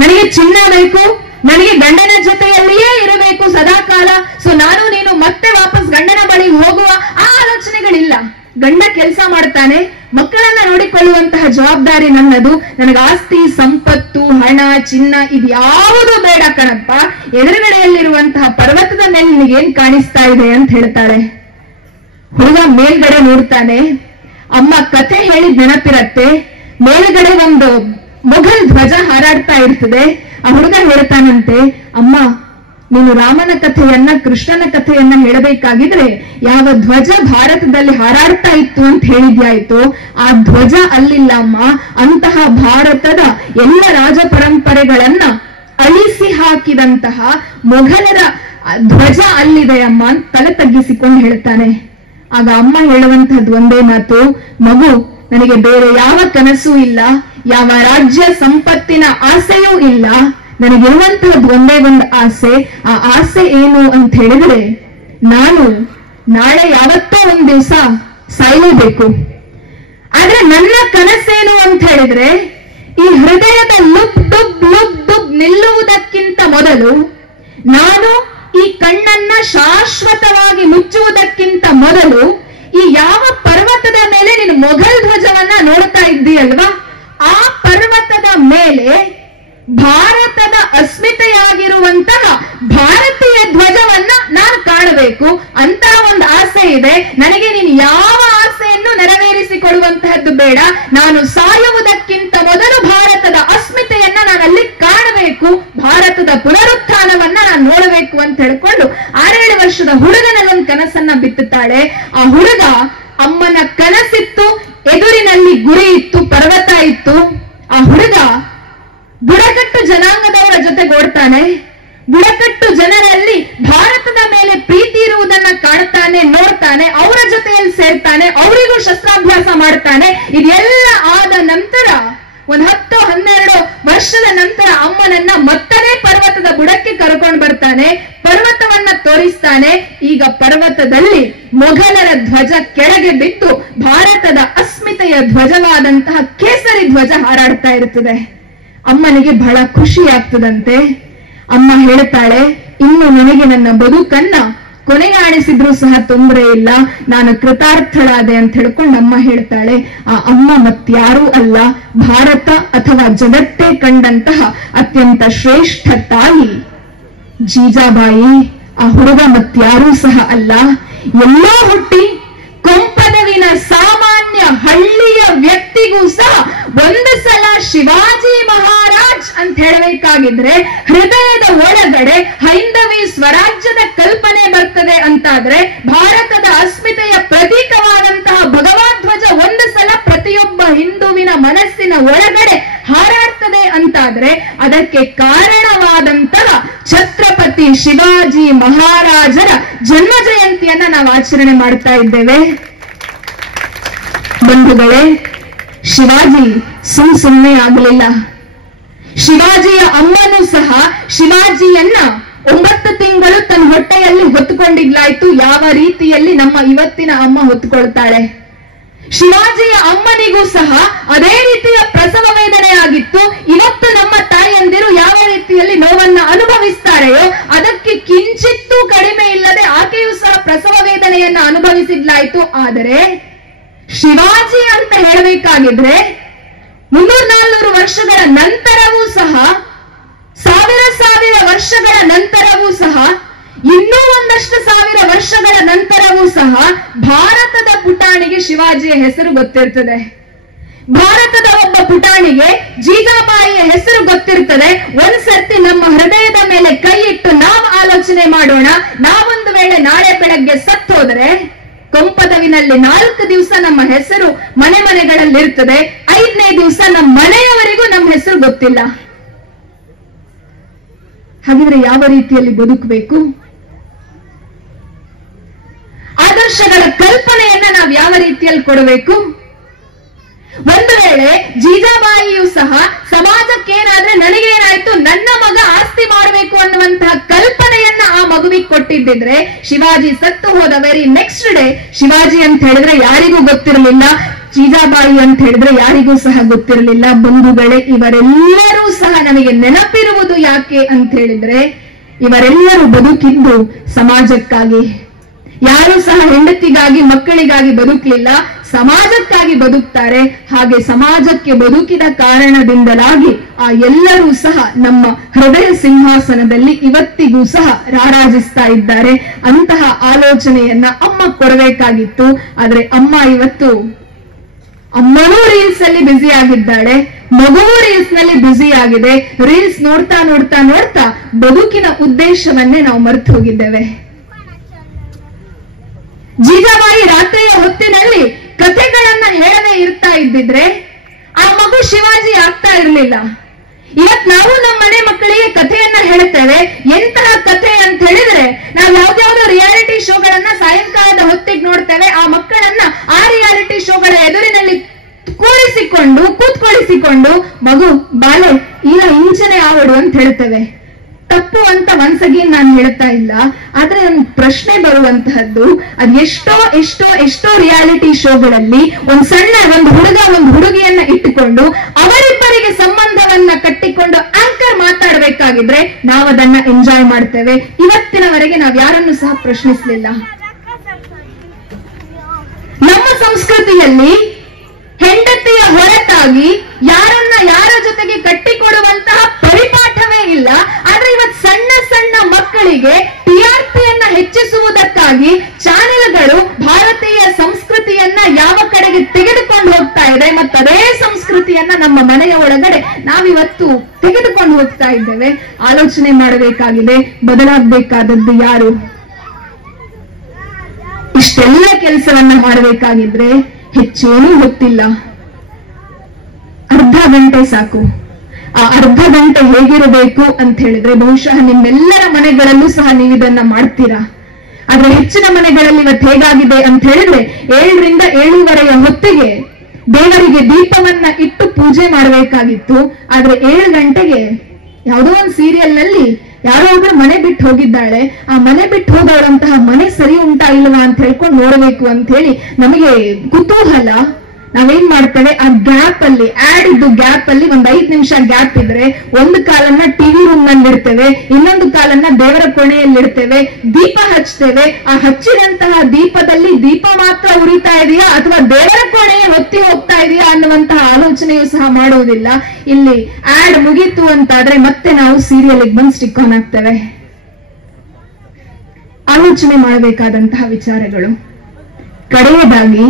ನನಗೆ ಚಿನ್ನ ಬೇಕು, ನನಗೆ ಗಂಡನ ಜೊತೆಯಲ್ಲಿಯೇ ಇರಬೇಕು ಸದಾಕಾಲ. ಸೊ ನಾನು ನೀನು ಮತ್ತೆ ವಾಪಸ್ ಗಂಡನ ಬಳಿ ಹೋಗುವ ಆ ಆಲೋಚನೆಗಳಿಲ್ಲ. ಗಂಡ ಕೆಲಸ ಮಾಡ್ತಾನೆ, ಮಕ್ಕಳನ್ನ ನೋಡಿಕೊಳ್ಳುವಂತಹ ಜವಾಬ್ದಾರಿ ನನ್ನದು. ನನಗೆ ಆಸ್ತಿ ಸಂಪತ್ತು ಹಣ ಚಿನ್ನ ಇದ್ಯಾವುದು ಬೇಡ ಕಣಪ್ಪ. ಎದುರುಗಡೆಯಲ್ಲಿರುವಂತಹ ಪರ್ವತದ ಮೇಲೆ ನಿನಗೇನ್ ಕಾಣಿಸ್ತಾ ಇದೆ ಅಂತ ಹೇಳ್ತಾಳೆ. ಹುಡುಗ ಮೇಲ್ಗಡೆ ನೋಡ್ತಾನೆ. ಅಮ್ಮ ಕಥೆ ಹೇಳಿದ ನೆನಪಿರತ್ತೆ. ಮೇಲ್ಗಡೆ ಒಂದು ಮೊಘಲ್ ಧ್ವಜ ಹಾರಾಡ್ತಾ ಇರ್ತದೆ. ಆ ಹುಡುಗ ಹೇಳ್ತಾನಂತೆ, ಅಮ್ಮ ನೀನು ರಾಮನ ಕಥೆಯನ್ನ ಕೃಷ್ಣನ ಕಥೆಯನ್ನ ಹೇಳಬೇಕಾಗಿದ್ರೆ ಯಾವ ಧ್ವಜ ಭಾರತದಲ್ಲಿ ಹಾರಾಡ್ತಾ ಇತ್ತು ಅಂತ ಹೇಳಿದ್ಯಾಯ್ತು, ಆ ಧ್ವಜ ಅಲ್ಲಿಲ್ಲ ಅಮ್ಮ. ಅಂತಹ ಭಾರತದ ಎಲ್ಲ ರಾಜ ಪರಂಪರೆಗಳನ್ನ ಅಳಿಸಿ ಹಾಕಿದಂತಹ ಮೊಘಲರ ಧ್ವಜ ಅಲ್ಲಿದೆ ಅಮ್ಮ ಅಂತ ತಲೆ ತಗ್ಗಿಸಿಕೊಂಡು ಹೇಳ್ತಾನೆ. ಆಗ ಅಮ್ಮ ಹೇಳುವಂತಹದ್ದು ಒಂದೇ ಮಾತು, ಮಗು ನನಗೆ ಬೇರೆ ಯಾವ ಕನಸೂ ಇಲ್ಲ, ಯಾವ ರಾಜ್ಯ ಸಂಪತ್ತಿನ ಆಸೆಯೂ ಇಲ್ಲ. ನನಗಿರುವಂತಹದ್ದು ಒಂದೇ ಒಂದು ಆಸೆ. ಆ ಆಸೆ ಏನು ಅಂತ ಹೇಳಿದ್ರೆ, ನಾನು ನಾಳೆ ಯಾವತ್ತೋ ಒಂದ್ ದಿವಸ ಸಾಯಲೇಬೇಕು. ಆದ್ರೆ ನನ್ನ ಕನಸೇನು ಅಂತ ಹೇಳಿದ್ರೆ, ಈ ಹೃದಯದ ಲುಬ್ ಡುಬ್ ಲುಬ್ ಡುಬ್ ನಿಲ್ಲುವುದಕ್ಕಿಂತ ಮೊದಲು, ನಾನು ಈ ಕಣ್ಣನ್ನ ಶಾಶ್ವತವಾಗಿ ಮುಚ್ಚುವುದಕ್ಕಿಂತ ಮೊದಲು, ಈ ಯಾವ ಪರ್ವತದ ಮೇಲೆ ನೀನು ಮೊಘಲ್ ಧ್ವಜವನ್ನ ನೋಡ್ತಾ ಇದ್ದೀಯಲ್ವಾ, ಆ ಪರ್ವತದ ಮೇಲೆ ಭಾರತದ ಅಸ್ಮಿತೆಯಾಗಿರುವಂತಹ ಭಾರತೀಯ ಧ್ವಜವನ್ನ ನಾನು ಕಾಣಬೇಕು ಅಂತ ಒಂದು ಆಸೆ ಇದೆ ನನಗೆ. ನೀನು ಯಾವ ಆಸೆಯನ್ನು ನೆರವೇರಿಸಿಕೊಳ್ಳುವಂತಹದ್ದು ಬೇಡ. ನಾನು ಸಾಯುವುದಕ್ಕಿಂತ ಮೊದಲು ಭಾರತದ ಅಸ್ಮಿತೆಯನ್ನ ನಾನು ಅಲ್ಲಿ ಕಾಣಬೇಕು, ಭಾರತದ ಪುನರುತ್ಥಾನವನ್ನ ನಾನು ನೋಡಬೇಕು ಅಂತ ಹೇಳ್ಕೊಂಡು 6-7 ವರ್ಷದ ಹುಡುಗನಲ್ಲೊಂದು ಕನಸನ್ನ ಬಿತ್ತುತ್ತಾಳೆ. ಆ ಹುಡುಗ ಅಮ್ಮನ ಕನಸಿತ್ತು, ಎದುರಿನಲ್ಲಿ ಗುರಿ ಇತ್ತು, ಪರ್ವತ ಇತ್ತು. ಆ ಹುಡುಗ ಬುಡಕಟ್ಟು ಜನಾಂಗದವರ ಜೊತೆ ಓಡ್ತಾನೆ. ಬುಡಕಟ್ಟು ಜನರಲ್ಲಿ ಭಾರತದ ಮೇಲೆ ಪ್ರೀತಿ ಇರುವುದನ್ನ ಕಾಣ್ತಾನೆ, ನೋಡ್ತಾನೆ, ಅವರ ಜೊತೆಯಲ್ಲಿ ಸೇರ್ತಾನೆ, ಅವರಿಗೂ ಶಸ್ತ್ರಾಭ್ಯಾಸ ಮಾಡ್ತಾನೆ. ಇದೆಲ್ಲ ಆದ ನಂತರ ಒಂದ್ 10-12 ವರ್ಷದ ನಂತರ ಅಮ್ಮನನ್ನ ಮತ್ತನೇ ಪರ್ವತದ ಬುಡಕ್ಕೆ ಕರ್ಕೊಂಡು ಬರ್ತಾನೆ. ಪರ್ವತವನ್ನ ತೋರಿಸ್ತಾನೆ. ಈಗ ಪರ್ವತದಲ್ಲಿ ಮೊಘಲರ ಧ್ವಜ ಕೆಳಗೆ ಬಿದ್ದು ಭಾರತದ ಅಸ್ಮಿತೆಯ ಧ್ವಜವಾದಂತಹ ಕೇಸರಿ ಧ್ವಜ ಹಾರಾಡ್ತಾ ಇರ್ತದೆ. ಅಮ್ಮನಿಗೆ ಬಹಳ ಖುಷಿ ಆಗ್ತದಂತೆ. ಅಮ್ಮ ಹೇಳ್ತಾಳೆ, ಇನ್ನು ನನಗೆ ನನ್ನ ಬದುಕನ್ನ ಕೊನೆಗಾಣಿಸಿದ್ರು ಸಹ ತೊಂದರೆ ಇಲ್ಲ, ನಾನು ಕೃತಾರ್ಥಳಾದೆ ಅಂತ ಹೇಳ್ಕೊಂಡು ಅಮ್ಮ ಹೇಳ್ತಾಳೆ. ಆ ಅಮ್ಮ ಮತ್ಯಾರೂ ಅಲ್ಲ, ಭಾರತ ಅಥವಾ ಜಗತ್ತೇ ಕಂಡಂತಹ ಅತ್ಯಂತ ಶ್ರೇಷ್ಠ ತಾಯಿ ಜೀಜಾಬಾಯಿ. ಆ ಹುಡುಗ ಮತ್ಯಾರೂ ಸಹ ಅಲ್ಲ, ಎಲ್ಲೋ ಹುಟ್ಟಿ ಕೊಂಪದವಿನ ಸಾಮಾನ್ಯ ಹಳ್ಳಿಯ ವ್ಯಕ್ತಿಗೂ ಸಹ ಒಂದು ಸಲ ಶಿವಾಜಿ ಮಹಾರಾಜ್ ಅಂತ ಹೇಳಬೇಕಾಗಿದ್ರೆ ಹೃದಯದ ಒಳಗಡೆ ಹೈಂದವಿ ಸ್ವರಾಜ್ಯದ ಕಲ್ಪನೆ ಬರ್ತದೆ ಅಂತಾದ್ರೆ, ಭಾರತದ ಅಸ್ಮಿತೆಯ ಪ್ರತೀಕವಾದಂತಹ ಭಗವಧ್ವಜ ಒಂದು ಸಲ ಪ್ರತಿಯೊಬ್ಬ ಹಿಂದುವಿನ ಮನಸ್ಸಿನ ಒಳಗಡೆ ಹಾರಾಡ್ತದೆ ಅಂತಾದ್ರೆ, ಅದಕ್ಕೆ ಕಾರಣವಾದಂತಹ ಛತ್ರಪತಿ ಶಿವಾಜಿ ಮಹಾರಾಜರ ಜನ್ಮ ಜಯಂತಿಯನ್ನ ನಾವು ಆಚರಣೆ ಮಾಡ್ತಾ ಇದ್ದೇವೆ. ಬಂಧುಗಳೇ, ಶಿವಾಜಿ ಸುಮ್ಮನೆ ಆಗಲಿಲ್ಲ. ಶಿವಾಜಿಯ ಅಮ್ಮನೂ ಸಹ ಶಿವಾಜಿಯನ್ನ 9 ತಿಂಗಳು ತನ್ನ ಹೊಟ್ಟೆಯಲ್ಲಿ ಹೊತ್ತುಕೊಂಡಿದ್ಲಾಯ್ತು. ಯಾವ ರೀತಿಯಲ್ಲಿ ನಮ್ಮ ಇವತ್ತಿನ ಅಮ್ಮ ಹೊತ್ತುಕೊಳ್ತಾಳೆ. ಶಿವಾಜಿಯ ಅಮ್ಮನಿಗೂ ಸಹ ಅದೇ ರೀತಿಯ ಪ್ರಸವ ವೇದನೆ ಆಗಿತ್ತು. ಇವತ್ತು ನಮ್ಮ ತಾಯಿಯಂದಿರು ಯಾವ ರೀತಿಯಲ್ಲಿ ನೋವನ್ನ ಅನುಭವಿಸ್ತಾರೆಯೋ ಅದಕ್ಕೆ ಕಿಂಚಿತ್ತೂ ಕಡಿಮೆ ಇಲ್ಲದೆ ಆಕೆಯೂ ಸಹ ಪ್ರಸವ ವೇದನೆಯನ್ನ ಅನುಭವಿಸಿದ್ಲಾಯ್ತು. ಆದರೆ ಶಿವಾಜಿ ಅಂತ ಹೇಳಬೇಕಾಗಿದ್ರೆ 300-400 ವರ್ಷಗಳ ನಂತರವೂ ಸಹ, 1000 ವರ್ಷಗಳ ನಂತರವೂ ಸಹ, ಇನ್ನೂ ಒಂದಷ್ಟು 1000 ವರ್ಷಗಳ ನಂತರವೂ ಸಹ ಭಾರತದ ಪುಟಾಣಿಗೆ ಶಿವಾಜಿಯ ಹೆಸರು ಗೊತ್ತಿರ್ತದೆ. ಭಾರತದ ಒಬ್ಬ ಪುಟಾಣಿಗೆ ಜೀಜಾಬಾಯಿಯ ಹೆಸರು ಗೊತ್ತಿರ್ತದೆ. ಒಂದ್ಸರ್ತಿ ನಮ್ಮ ಹೃದಯದ ಮೇಲೆ ಕೈ ಇಟ್ಟು ನಾವು ಆಲೋಚನೆ ಮಾಡೋಣ. ನಾವೊಂದು ವೇಳೆ ನಾಳೆ ಬೆಳಗ್ಗೆ ಸತ್ತು ಹೋದರೆ ಕೊಂಪದವಿನಲ್ಲಿ 4 ದಿವಸ ನಮ್ಮ ಹೆಸರು ಮನೆಗಳಲ್ಲಿ ಇರ್ತದೆ. 5ನೇ ದಿವಸ ನಮ್ಮ ಮನೆಯವರಿಗೂ ನಮ್ಮ ಹೆಸರು ಗೊತ್ತಿಲ್ಲ. ಹಾಗಿದ್ರೆ ಯಾವ ರೀತಿಯಲ್ಲಿ ಬದುಕಬೇಕು? ಆದರ್ಶಗಳ ಕಲ್ಪನೆಯನ್ನ ನಾವು ಯಾವ ರೀತಿಯಲ್ಲಿ ಕೊಡಬೇಕು? ಒಂದು ವೇಳೆ ಜೀಜಾಬಾಯಿಯು ಸಹ ಸಮಾಜಕ್ಕೇನಾದ್ರೆ ನನಗೇನಾಯ್ತು, ನನ್ನ ಮಗ ಆಸ್ತಿ ಮಾಡಬೇಕು ಅನ್ನುವಂತಹ ಕಲ್ಪನೆಯನ್ನ ಆ ಮಗುವಿಗೆ ಕೊಟ್ಟಿದ್ದಿದ್ರೆ, ಶಿವಾಜಿ ಸತ್ತು ಹೋದ ವೆರಿ ನೆಕ್ಸ್ಟ್ ಡೇ ಶಿವಾಜಿ ಅಂತ ಹೇಳಿದ್ರೆ ಯಾರಿಗೂ ಗೊತ್ತಿರಲಿಲ್ಲ, ಜೀಜಾಬಾಯಿ ಅಂತ ಹೇಳಿದ್ರೆ ಯಾರಿಗೂ ಸಹ ಗೊತ್ತಿರಲಿಲ್ಲ. ಬಂಧುಗಳೇ, ಇವರೆಲ್ಲರೂ ಸಹ ನಮಗೆ ನೆನಪಿರುವುದು ಯಾಕೆ ಅಂತ ಹೇಳಿದ್ರೆ, ಇವರೆಲ್ಲರೂ ಬದುಕಿದ್ದು ಸಮಾಜಕ್ಕಾಗಿ. ಯಾರು ಸಹ ಹೆಂಡತಿಗಾಗಿ ಮಕ್ಕಳಿಗಾಗಿ ಬದುಕಲಿಲ್ಲ, ಸಮಾಜಕ್ಕಾಗಿ ಬದುಕ್ತಾರೆ. ಹಾಗೆ ಸಮಾಜಕ್ಕೆ ಬದುಕಿದ ಕಾರಣದಿಂದಲಾಗಿ ಆ ಎಲ್ಲರೂ ಸಹ ನಮ್ಮ ಹೃದಯ ಸಿಂಹಾಸನದಲ್ಲಿ ಇವತ್ತಿಗೂ ಸಹ ರಾರಾಜಿಸ್ತಾ ಇದ್ದಾರೆ. ಅಂತಹ ಆಲೋಚನೆಯನ್ನ ಅಮ್ಮ ಕೊಡಬೇಕಾಗಿತ್ತು. ಆದ್ರೆ ಅಮ್ಮ ಇವತ್ತು, ಅಮ್ಮನೂ ರೀಲ್ಸ್ ಅಲ್ಲಿ ಬ್ಯುಸಿ ಆಗಿದ್ದಾಳೆ, ಮಗುವು ರೀಲ್ಸ್ ನಲ್ಲಿ ಬ್ಯುಸಿ ಆಗಿದೆ. ರೀಲ್ಸ್ ನೋಡ್ತಾ ನೋಡ್ತಾ ನೋಡ್ತಾ ಬದುಕಿನ ಉದ್ದೇಶವನ್ನೇ ನಾವು ಮರೆತು ಹೋಗಿದ್ದೇವೆ. ಜೀಜಾಬಾಯಿ ರಾತ್ರಿಯ ಹೊತ್ತಿನಲ್ಲಿ ಕಥೆಗಳನ್ನ ಹೇಳದೆ ಇರ್ತಾ ಇದ್ದಿದ್ರೆ ಆ ಮಗು ಶಿವಾಜಿ ಆಗ್ತಾ ಇರಲಿಲ್ಲ. ಇವತ್ ನಾವು ನಮ್ಮ ಮನೆ ಮಕ್ಕಳಿಗೆ ಕಥೆಯನ್ನ ಹೇಳ್ತೇವೆ. ಎಂತಹ ಕಥೆ ಅಂತ ಹೇಳಿದ್ರೆ, ನಾವು ಯಾವ್ದಾವ್ದೋ ರಿಯಾಲಿಟಿ ಶೋಗಳನ್ನ ಸಾಯಂಕಾಲದ ಹೊತ್ತಿಗೆ ನೋಡ್ತೇವೆ. ಆ ಮಕ್ಕಳನ್ನ ಆ ರಿಯಾಲಿಟಿ ಶೋಗಳ ಎದುರಿನಲ್ಲಿ ಕೂತ್ಕೊಳಿಸಿಕೊಂಡು ಮಗು ಬಾಲೆ ಈಗ ಇಂಚನೆ ಆವಡು ಅಂತ ಹೇಳ್ತೇವೆ. ತಪ್ಪು ಅಂತ ಒಂದ್ಸಗಿ ನಾನು ಹೇಳ್ತಾ ಇಲ್ಲ, ಆದ್ರೆ ಒಂದು ಪ್ರಶ್ನೆ ಬರುವಂತಹದ್ದು, ಅದು ಎಷ್ಟೋ ರಿಯಾಲಿಟಿ ಶೋಗಳಲ್ಲಿ ಒಂದು ಹುಡುಗ ಒಂದು ಹುಡುಗಿಯನ್ನ ಇಟ್ಟುಕೊಂಡು ಅವರಿಬ್ಬರಿಗೆ ಸಂಬಂಧವನ್ನ ಕಟ್ಟಿಕೊಂಡು ಆಂಕರ್ ಮಾತಾಡಬೇಕಾಗಿದ್ರೆ ನಾವು ಅದನ್ನ ಎಂಜಾಯ್ ಮಾಡ್ತೇವೆ. ಇವತ್ತಿನವರೆಗೆ ನಾವು ಯಾರನ್ನು ಸಹ ಪ್ರಶ್ನಿಸಲಿಲ್ಲ. ನಮ್ಮ ಸಂಸ್ಕೃತಿಯಲ್ಲಿ ಹೆಂಡತಿಯ ಹೊರತಾಗಿ ಯಾರ ಜೊತೆಗೆ ಕಟ್ಟಿಕೊಡುವಂತಹ ಪರಿಪಾಠವೇ ಇಲ್ಲ. ಆದ್ರೆ ಇವತ್ತು ಸಣ್ಣ ಸಣ್ಣ ಮಕ್ಕಳಿಗೆ ಟಿಆರ್ಪಿಯನ್ನ ಹೆಚ್ಚಿಸುವುದಕ್ಕಾಗಿ ಚಾನೆಲ್ಗಳು ಭಾರತೀಯ ಸಂಸ್ಕೃತಿಯನ್ನ ಯಾವ ಕಡೆಗೆ ತೆಗೆದುಕೊಂಡು ಹೋಗ್ತಾ ಇದೆ, ಮತ್ತು ಅದೇ ಸಂಸ್ಕೃತಿಯನ್ನ ನಮ್ಮ ಮನೆಯ ಒಳಗಡೆ ನಾವಿವತ್ತು ತೆಗೆದುಕೊಂಡು ಹೋಗ್ತಾ ಇದ್ದೇವೆ. ಆಲೋಚನೆ ಮಾಡಬೇಕಾಗಿದೆ, ಬದಲಾಗಬೇಕಾದದ್ದು ಯಾರು? ಇಷ್ಟೆಲ್ಲ ಕೆಲಸವನ್ನ ಮಾಡಬೇಕಾಗಿದ್ರೆ ಹೆಚ್ಚೇನೂ ಗೊತ್ತಿಲ್ಲ, ಅರ್ಧ ಗಂಟೆ ಸಾಕು. ಆ ಅರ್ಧ ಗಂಟೆ ಹೇಗಿರಬೇಕು ಅಂತ ಹೇಳಿದ್ರೆ, ಬಹುಶಃ ನಿಮ್ಮೆಲ್ಲರ ಮನೆಗಳಲ್ಲೂ ಸಹ ನೀವು ಇದನ್ನ ಮಾಡ್ತೀರಾ. ಆದ್ರೆ ಹೆಚ್ಚಿನ ಮನೆಗಳಲ್ಲಿ ಇವತ್ತು ಹೇಗಾಗಿದೆ ಅಂತ ಹೇಳಿದ್ರೆ, 7 ರಿಂದ 7:30 ಹೊತ್ತಿಗೆ ದೇವರಿಗೆ ದೀಪವನ್ನ ಇಟ್ಟು ಪೂಜೆ ಮಾಡಬೇಕಾಗಿತ್ತು. ಆದ್ರೆ 7 ಗಂಟೆಗೆ ಯಾವುದೋ ಒಂದು ಸೀರಿಯಲ್ ನಲ್ಲಿ ಯಾರೋ ಒಬ್ರು ಮನೆ ಬಿಟ್ಟು ಹೋಗಿದ್ದಾಳೆ, ಆ ಮನೆ ಬಿಟ್ಟು ಹೋದವಳಂತಹ ಮನೆ ಸರಿ ಉಂಟಾ ಇಲ್ವಾ ಅಂತ ಹೇಳ್ಕೊಂಡು ನೋಡಬೇಕು ಅಂತ ಹೇಳಿ ನಮಗೆ ಕುತೂಹಲ. ನಾವೇನ್ ಮಾಡ್ತೇವೆ, ಆ ಗ್ಯಾಪ್ ಅಲ್ಲಿ ಆಡ್ ಇದ್ದು ಗ್ಯಾಪ್ ಅಲ್ಲಿ ಒಂದ್ 5 ನಿಮಿಷ ಗ್ಯಾಪ್ ಇದ್ರೆ ಒಂದು ಕಾಲನ್ನ ಟಿವಿ ರೂಮ್ ನಲ್ಲಿ ಇಡ್ತೇವೆ, ಇನ್ನೊಂದು ಕಾಲನ್ನ ದೇವರ ಕೋಣೆಯಲ್ಲಿ ಇಡ್ತೇವೆ, ದೀಪ ಹಚ್ತೇವೆ. ಆ ಹಚ್ಚಿದಂತಹ ದೀಪದಲ್ಲಿ ದೀಪ ಮಾತ್ರ ಉರಿತಾ ಇದೆಯಾ ಅಥವಾ ದೇವರ ಕೋಣೆಯೇ ಹೊತ್ತಿ ಹೋಗ್ತಾ ಇದೆಯಾ ಅನ್ನುವಂತಹ ಆಲೋಚನೆಯೂ ಸಹ ಮಾಡುವುದಿಲ್ಲ. ಇಲ್ಲಿ ಆಡ್ ಮುಗೀತು ಅಂತಾದ್ರೆ ಮತ್ತೆ ನಾವು ಸೀರಿಯಲ್ ಬಂದು ಸ್ಟಿಕ್ ಆನ್ ಆಗ್ತೇವೆ. ಆಲೋಚನೆ ಮಾಡಬೇಕಾದಂತಹ ವಿಚಾರಗಳು. ಕಡೆಯದಾಗಿ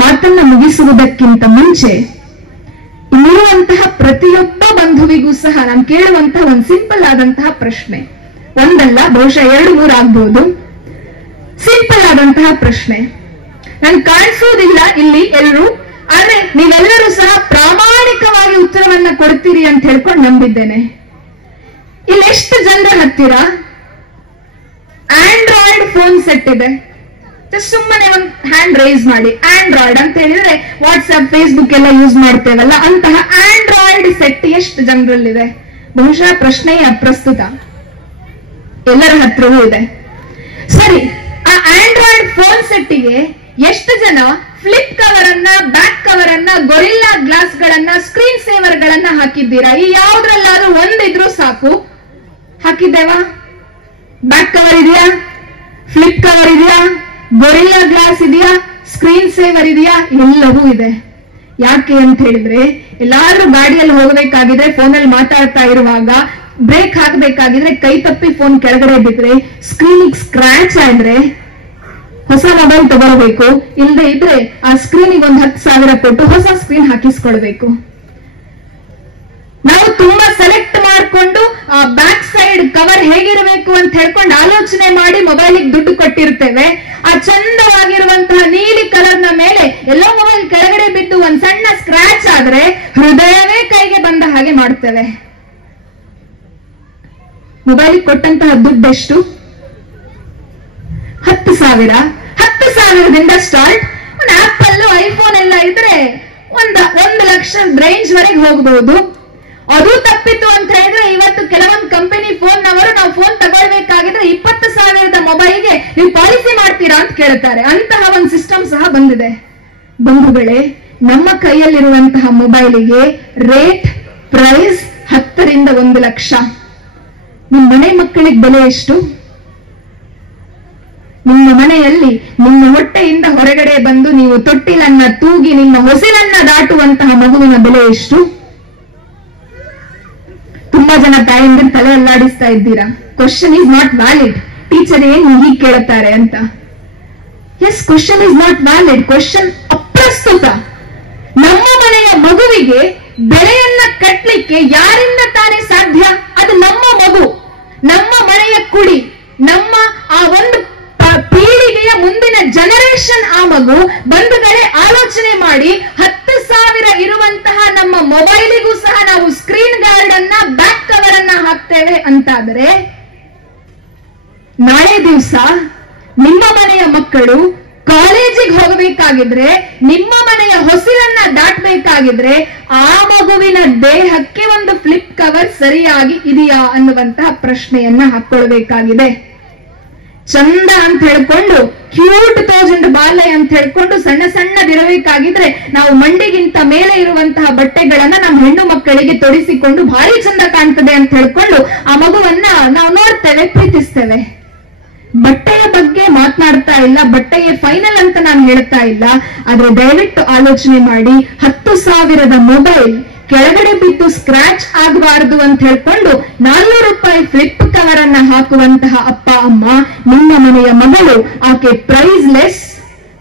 ಮಾತನ್ನ ಮುಗಿಸುವುದಕ್ಕಿಂತ ಮುಂಚೆ ಇಲ್ಲಿರುವಂತಹ ಪ್ರತಿಯೊಬ್ಬ ಬಂಧುವಿಗೂ ಸಹ ನಾನು ಕೇಳುವಂತಹ ಒಂದು ಸಿಂಪಲ್ ಆದಂತಹ ಪ್ರಶ್ನೆ, ಒಂದಲ್ಲ ಬಹುಶಃ 2-3 ಆಗ್ಬಹುದು. ಸಿಂಪಲ್ ಆದಂತಹ ಪ್ರಶ್ನೆ, ನಾನು ಕಾಣಿಸೋದಿಲ್ಲ ಇಲ್ಲಿ ಎಲ್ಲರೂ, ಆದ್ರೆ ನೀವೆಲ್ಲರೂ ಸಹ ಪ್ರಾಮಾಣಿಕವಾಗಿ ಉತ್ತರವನ್ನ ಕೊಡ್ತೀರಿ ಅಂತ ಹೇಳ್ಕೊಂಡು ನಂಬಿದ್ದೇನೆ. ಇಲ್ಲಿ ಎಷ್ಟು ಜನರ ಹತ್ತಿರ ಆಂಡ್ರಾಯ್ಡ್ ಫೋನ್ ಸೆಟ್ ಇದೆ? ಸುಮ್ಮನೆ ಒಂದು ಹ್ಯಾಂಡ್ ರೈಸ್ ಮಾಡಿ. ಆಂಡ್ರಾಯ್ಡ್ ಅಂತ ಹೇಳಿದ್ರೆ ವಾಟ್ಸ್ಆಪ್, ಫೇಸ್ಬುಕ್ ಎಲ್ಲ ಯೂಸ್ ಮಾಡ್ತೇವಲ್ಲ, ಅಂತಹ ಆಂಡ್ರಾಯ್ಡ್ ಸೆಟ್ ಎಷ್ಟು ಜನರಲ್ಲಿದೆ? ಬಹುಶಃ ಪ್ರಶ್ನೆಯೇ ಅಪ್ರಸ್ತುತ, ಎಲ್ಲರ ಹತ್ರವೂ ಇದೆ. ಸರಿ, ಆ ಆಂಡ್ರಾಯ್ಡ್ ಫೋನ್ ಸೆಟ್ಟಿಗೆ ಎಷ್ಟು ಜನ ಫ್ಲಿಪ್ ಕವರ್ ಅನ್ನ, ಬ್ಯಾಕ್ ಕವರ್ ಅನ್ನ, ಗೊರಿಲ್ಲಾ ಗ್ಲಾಸ್ ಗಳನ್ನ, ಸ್ಕ್ರೀನ್ ಸೇವರ್ ಗಳನ್ನ ಹಾಕಿದ್ದೀರಾ? ಈ ಯಾವ್ದ್ರಲ್ಲಾದ್ರೂ ಒಂದಿದ್ರು ಸಾಕು. ಹಾಕಿದ್ದೇವಾ? ಬ್ಯಾಕ್ ಕವರ್ ಇದೆಯಾ? ಫ್ಲಿಪ್ ಕವರ್ ಇದೆಯಾ? ಗೊರಿಲ್ಲಾ ಗ್ಲಾಸ್ ಇದೆಯಾ? ಸ್ಕ್ರೀನ್ ಸೇವರ್ ಇದೆಯಾ? ಎಲ್ಲವೂ ಇದೆ. ಯಾಕೆ ಅಂತ ಹೇಳಿದ್ರೆ, ಎಲ್ಲಾದ್ರೂ ಗಾಡಿಯಲ್ಲಿ ಹೋಗಬೇಕಾಗಿದ್ರೆ, ಫೋನಲ್ಲಿ ಮಾತಾಡ್ತಾ ಇರುವಾಗ ಬ್ರೇಕ್ ಹಾಕಬೇಕಾಗಿದ್ರೆ ಕೈ ತಪ್ಪಿ ಫೋನ್ ಕೆಳಗಡೆ ಬಿದ್ರೆ, ಸ್ಕ್ರೀನಿಗೆ ಸ್ಕ್ರಾಚ್ ಆದ್ರೆ ಹೊಸ ಮೊಬೈಲ್ ತಗೊಳ್ಬೇಕು, ಇಲ್ಲದೆ ಇದ್ರೆ ಆ ಸ್ಕ್ರೀನಿಗೆ 10,000 ಕೊಟ್ಟು ಹೊಸ ಸ್ಕ್ರೀನ್ ಹಾಕಿಸ್ಕೊಳ್ಬೇಕು. ನಾವು ತುಂಬಾ ಸೆಲೆಕ್ಟ್ ಮಾಡಿಕೊಂಡು ಆ ಬ್ಯಾಕ್ ಸೈಡ್ ಕವರ್ ಹೇಗಿರಬೇಕು ಅಂತ ಹೇಳ್ಕೊಂಡು ಆಲೋಚನೆ ಮಾಡಿ ಮೊಬೈಲಿಗೆ ದುಡ್ಡು ಕೊಟ್ಟಿರ್ತೇವೆ. ಆ ಚಂದವಾಗಿರುವಂತಹ ನೀಲಿ ಕಲರ್ನ ಮೇಲೆ ಎಲ್ಲೋ ಮೊಬೈಲ್ ಕೆಳಗಡೆ ಬಿದ್ದು ಒಂದ್ ಸಣ್ಣ ಸ್ಕ್ರಾಚ್ ಆದ್ರೆ ಹೃದಯವೇ ಕೈಗೆ ಬಂದ ಹಾಗೆ ಮಾಡ್ತೇವೆ. ಮೊಬೈಲ್ ಕೊಟ್ಟಂತಹ ದುಡ್ಡೆಷ್ಟು? 10,000. 10,000ದಿಂದ ಸ್ಟಾರ್ಟ್. ಒಂದು ಆಪಲ್, ಐಫೋನ್ ಎಲ್ಲ ಇದ್ರೆ ಒಂದು ಲಕ್ಷ ರೇಂಜ್ ವರೆಗೆ ಹೋಗಬಹುದು. ಅದು ತಪ್ಪಿತ್ತು ಅಂತ ಹೇಳಿದ್ರೆ ಇವತ್ತು ಕೆಲವೊಂದು ಕಂಪನಿ ಫೋನ್ ನವರು ನಾವು ಫೋನ್ ತಗೊಳ್ಬೇಕಾಗಿದ್ರೆ 20,000 ಮೊಬೈಲ್ಗೆ ನೀವು ಪಾಲಿಸಿ ಮಾಡ್ತೀರಾ ಅಂತ ಕೇಳ್ತಾರೆ. ಅಂತಹ ಒಂದು ಸಿಸ್ಟಮ್ ಸಹ ಬಂದಿದೆ. ಬಂಧುಗಳೇ, ನಮ್ಮ ಕೈಯಲ್ಲಿರುವಂತಹ ಮೊಬೈಲಿಗೆ ರೇಟ್ ಪ್ರೈಸ್ 10 ರಿಂದ 1 ಲಕ್ಷ. ನಿಮ್ಮ ಮನೆ ಮಕ್ಕಳಿಗೆ ಬೆಲೆ ಎಷ್ಟು? ನಿಮ್ಮ ಮನೆಯಲ್ಲಿ ನಿಮ್ಮ ಹೊಟ್ಟೆಯಿಂದ ಹೊರಗಡೆ ಬಂದು ನೀವು ತೊಟ್ಟಿಲನ್ನ ತೂಗಿ ನಿಮ್ಮ ಹೊಸಿಲನ್ನ ದಾಟುವಂತಹ ಮಗುವಿನ ಬೆಲೆ ಎಷ್ಟು? ತುಂಬಾ ಜನ ತಾಯಿಂದ ತಲೆ ಅಲ್ಲಾಡಿಸ್ತಾ ಇದ್ದೀರಾ. Question is not valid. Teacher ಏನ್ ಹೀಗೆ ಕೇಳುತ್ತಾರೆ ಅಂತ. Yes, question is not valid. Question ಅಪ್ರಸ್ತುತ. ನಮ್ಮ ಮನೆಯ ಮಗುವಿಗೆ ಬೆಲೆಯನ್ನ ಕಟ್ಟಲಿಕ್ಕೆ ಯಾರಿಂದ ತಾನೇ ಸಾಧ್ಯ? ಅದು ನಮ್ಮ ಮಗು, ನಮ್ಮ ಮನೆಯ ಕುಡಿ, ನಮ್ಮ ಆ ಒಂದು ಪೀಳಿಗೆಯ ಮುಂದಿನ ಜನರೇಷನ್ ಆ ಮಗು. ಬಂಧುಗಳೇ, ಆಲೋಚನೆ ಮಾಡಿ, 10,000 ಇರುವಂತಹ ನಮ್ಮ ಮೊಬೈಲಿಗೂ ಸಹ ನಾವು ಸ್ಕ್ರೀನ್ ಗಾರ್ಡ್ ಅನ್ನ, ಬ್ಯಾಕ್ ಕವರ್ ಅನ್ನ ಹಾಕ್ತೇವೆ ಅಂತಾದರೆ, ನಾಳೆ ದಿವಸ ನಿಮ್ಮ ಮನೆಯ ಮಕ್ಕಳು ಕಾಲೇಜಿಗೆ ಹೋಗಬೇಕಾಗಿದ್ರೆ, ನಿಮ್ಮ ಮನೆಯ ಹೊಸಿಲನ್ನ ದಾಟಬೇಕಾಗಿದ್ರೆ ಆ ಮಗುವಿನ ದೇಹಕ್ಕೆ ಒಂದು ಫ್ಲಿಪ್ ಕವರ್ ಸರಿಯಾಗಿ ಇದೆಯಾ ಅನ್ನುವಂತಹ ಪ್ರಶ್ನೆಯನ್ನ ಹಾಕೊಳ್ಬೇಕಾಗಿದೆ. ಚಂದ ಅಂತ ಹೇಳ್ಕೊಂಡು, ಕ್ಯೂಟ್ ತೋಜಂಡ್ ಬಾಲ್ಯ ಅಂತ ಹೇಳ್ಕೊಂಡು ಸಣ್ಣ ಸಣ್ಣದಿರಬೇಕಾಗಿದ್ರೆ ನಾವು ಮಂಡಿಗಿಂತ ಮೇಲೆ ಇರುವಂತಹ ಬಟ್ಟೆಗಳನ್ನ ನಮ್ಮ ಹೆಣ್ಣು ಮಕ್ಕಳಿಗೆ ತೊಡಿಸಿಕೊಂಡು ಭಾರಿ ಚಂದ ಕಾಣ್ತದೆ ಅಂತ ಹೇಳ್ಕೊಂಡು ಆ ಮಗುವನ್ನ ನಾವು ನೋಡ್ತೇವೆ, ಪ್ರೀತಿಸ್ತೇವೆ. ಬಟ್ಟೆಯ ಬಗ್ಗೆ ಮಾತನಾಡ್ತಾ ಇಲ್ಲ, ಬಟ್ಟೆಯೇ ಫೈನಲ್ ಅಂತ ನಾನು ಹೇಳ್ತಾ ಇಲ್ಲ. ಆದ್ರೆ ದಯವಿಟ್ಟು ಆಲೋಚನೆ ಮಾಡಿ, 10,000 ಮೊಬೈಲ್ ಕೆಳಗಡೆ ಬಿದ್ದು ಸ್ಕ್ರಾಚ್ ಆಗಬಾರದು ಅಂತ ಹೇಳ್ಕೊಂಡು 400 ರೂಪಾಯಿ ಫ್ಲಿಪ್ ಕವರ್ ಅನ್ನ ಹಾಕುವಂತಹ ಅಪ್ಪ ಅಮ್ಮ, ನಿಮ್ಮ ಮನೆಯ ಮಗಳು, ಆಕೆ ಪ್ರೈಸ್ಲೆಸ್.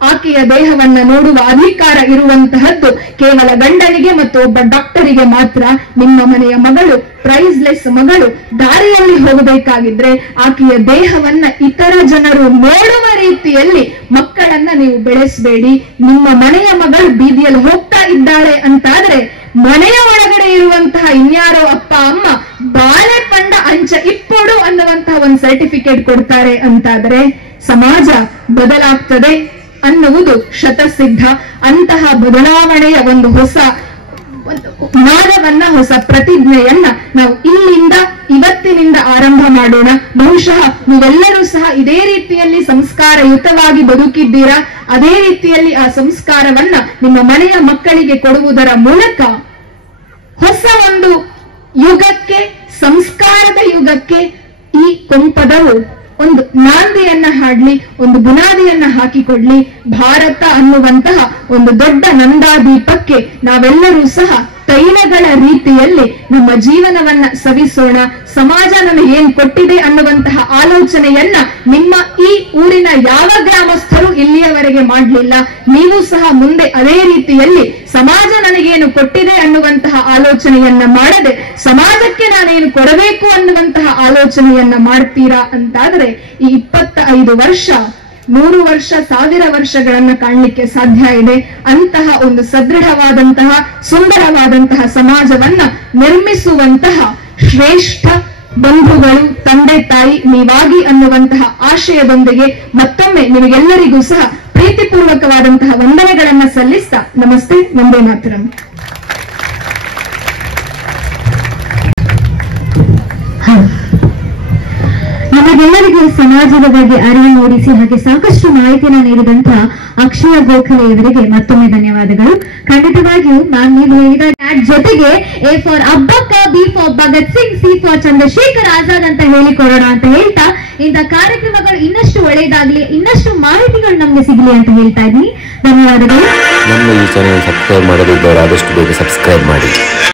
ಆಕೆಯ ದೇಹವನ್ನ ನೋಡುವ ಅಧಿಕಾರ ಇರುವಂತಹದ್ದು ಕೇವಲ ಗಂಡನಿಗೆ ಮತ್ತು ಒಬ್ಬ ಡಾಕ್ಟರಿಗೆ ಮಾತ್ರ. ನಿಮ್ಮ ಮನೆಯ ಮಗಳು ಪ್ರೈಸ್ಲೆಸ್ ಮಗಳು. ದಾರಿಯಲ್ಲಿ ಹೋಗಬೇಕಾಗಿದ್ರೆ ಆಕೆಯ ದೇಹವನ್ನ ಇತರ ಜನರು ನೋಡುವ ರೀತಿಯಲ್ಲಿ ಮಕ್ಕಳನ್ನ ನೀವು ಬೆಳೆಸಬೇಡಿ. ನಿಮ್ಮ ಮನೆಯ ಮಗಳು ಬೀದಿಯಲ್ಲಿ ಹೋಗ್ತಾ ಇದ್ದಾಳೆ ಅಂತಾದ್ರೆ ಮನೆಯ ಒಳಗಡೆ ಇರುವಂತಹ ಇನ್ಯಾರೋ ಅಪ್ಪ ಅಮ್ಮ ಬಾಲೆ ಪಂಡ ಅಂಚ ಇಪ್ಪೋಡು ಅನ್ನುವಂತಹ ಒಂದು ಸರ್ಟಿಫಿಕೇಟ್ ಕೊಡ್ತಾರೆ ಅಂತಾದ್ರೆ ಸಮಾಜ ಬದಲಾಗ್ತದೆ ಅನ್ನುವುದು ಶತಸಿದ್ಧ. ಅಂತಹ ಬದಲಾವಣೆಯ ಒಂದು ಹೊಸ ನಾದವನ್ನ, ಹೊಸ ಪ್ರತಿಜ್ಞೆಯನ್ನ ನಾವು ಇಲ್ಲಿಂದ ಇವತ್ತಿನಿಂದ ಆರಂಭ ಮಾಡೋಣ. ಬಹುಶಃ ನೀವೆಲ್ಲರೂ ಸಹ ಇದೇ ರೀತಿಯಲ್ಲಿ ಸಂಸ್ಕಾರಯುತವಾಗಿ ಬದುಕಿದ್ದೀರಾ. ಅದೇ ರೀತಿಯಲ್ಲಿ ಆ ಸಂಸ್ಕಾರವನ್ನ ನಿಮ್ಮ ಮನೆಯ ಮಕ್ಕಳಿಗೆ ಕೊಡುವುದರ ಮೂಲಕ ಹೊಸ ಒಂದು ಯುಗಕ್ಕೆ, ಸಂಸ್ಕಾರದ ಯುಗಕ್ಕೆ ಈ ಕೊಂಪದವು ಒಂದು ನಾಂದಿಯನ್ನ ಹಾಡ್ಲಿ, ಒಂದು ಬುನಾದಿಯನ್ನ ಹಾಕಿಕೊಡ್ಲಿ. ಭಾರತ ಅನ್ನುವಂತಹ ಒಂದು ದೊಡ್ಡ ನಂದಾದೀಪಕ್ಕೆ ನಾವೆಲ್ಲರೂ ಸಹ ತೈಲಗಳ ರೀತಿಯಲ್ಲಿ ನಮ್ಮ ಜೀವನವನ್ನ ಸವಿಸೋಣ. ಸಮಾಜ ನಮಗೆ ಏನ್ ಕೊಟ್ಟಿದೆ ಅನ್ನುವಂತಹ ಆಲೋಚನೆಯನ್ನ ನಿಮ್ಮ ಈ ಊರಿನ ಯಾವ ಗ್ರಾಮಸ್ಥರು ಇಲ್ಲಿಯವರೆಗೆ ಮಾಡಲಿಲ್ಲ. ನೀವು ಸಹ ಮುಂದೆ ಅದೇ ರೀತಿಯಲ್ಲಿ ಸಮಾಜ ನನಗೇನು ಕೊಟ್ಟಿದೆ ಅನ್ನುವಂತಹ ಆಲೋಚನೆಯನ್ನ ಮಾಡದೆ ಸಮಾಜಕ್ಕೆ ನಾನೇನು ಕೊಡಬೇಕು ಅನ್ನುವಂತಹ ಆಲೋಚನೆಯನ್ನ ಮಾಡ್ತೀರಾ ಅಂತಾದ್ರೆ ಈ 25 ವರ್ಷ, 100 ವರ್ಷ, 1000 ವರ್ಷಗಳನ್ನ ಕಾಣಲಿಕ್ಕೆ ಸಾಧ್ಯ ಇದೆ. ಅಂತಹ ಒಂದು ಸದೃಢವಾದಂತಹ, ಸುಂದರವಾದಂತಹ ಸಮಾಜವನ್ನ ನಿರ್ಮಿಸುವಂತಹ ಶ್ರೇಷ್ಠ ಬಂಧುಗಳು, ತಂದೆ ತಾಯಿ ನೀವಾಗಿ ಅನ್ನುವಂತಹ ಆಶಯದೊಂದಿಗೆ ಮತ್ತೊಮ್ಮೆ ನಿಮಗೆಲ್ಲರಿಗೂ ಸಹ ಪ್ರೀತಿಪೂರ್ವಕವಾದಂತಹ ವಂದನೆಗಳನ್ನ ಸಲ್ಲಿಸ್ತಾ ನಮಸ್ತೆ, ವಂದೇ ಮಾತರಂ. ನಮಗೆಲ್ಲರಿಗೂ ಸಮಾಜದ ಬಗ್ಗೆ ಅರಿವು ಮೂಡಿಸಿ ಹಾಗೆ ಸಾಕಷ್ಟು ಮಾಹಿತಿಯನ್ನು ನೀಡಿದಂತಹ ಅಕ್ಷಯ ಗೋಖಲೆ ಇವರಿಗೆ ಮತ್ತೊಮ್ಮೆ ಧನ್ಯವಾದಗಳು. ಖಂಡಿತವಾಗಿಯೂ ನಾನು ನೀವು ಹೇಳಿದ ಜೊತೆಗೆ A for Abbakka, B for Bhagat Singh, C for Chandrashekhar Azad ಅಂತ ಹೇಳಿಕೊಡೋಣ ಅಂತ ಹೇಳ್ತಾ ಇಂಥ ಕಾರ್ಯಕ್ರಮಗಳು ಇನ್ನಷ್ಟು ಒಳ್ಳೆಯದಾಗ್ಲಿ, ಇನ್ನಷ್ಟು ಮಾಹಿತಿಗಳು ನಮ್ಗೆ ಸಿಗಲಿ ಅಂತ ಹೇಳ್ತಾ ಇದ್ದೀನಿ. ಧನ್ಯವಾದಗಳು. ನಮ್ಮ ಈ ಚಾನೆಲ್ ಸಬ್ಸ್ಕ್ರೈಬ್ ಮಾಡದಿದ್ದವರು ಆದಷ್ಟು ಬೇಗ ಸಬ್ಸ್ಕ್ರೈಬ್ ಮಾಡಿ.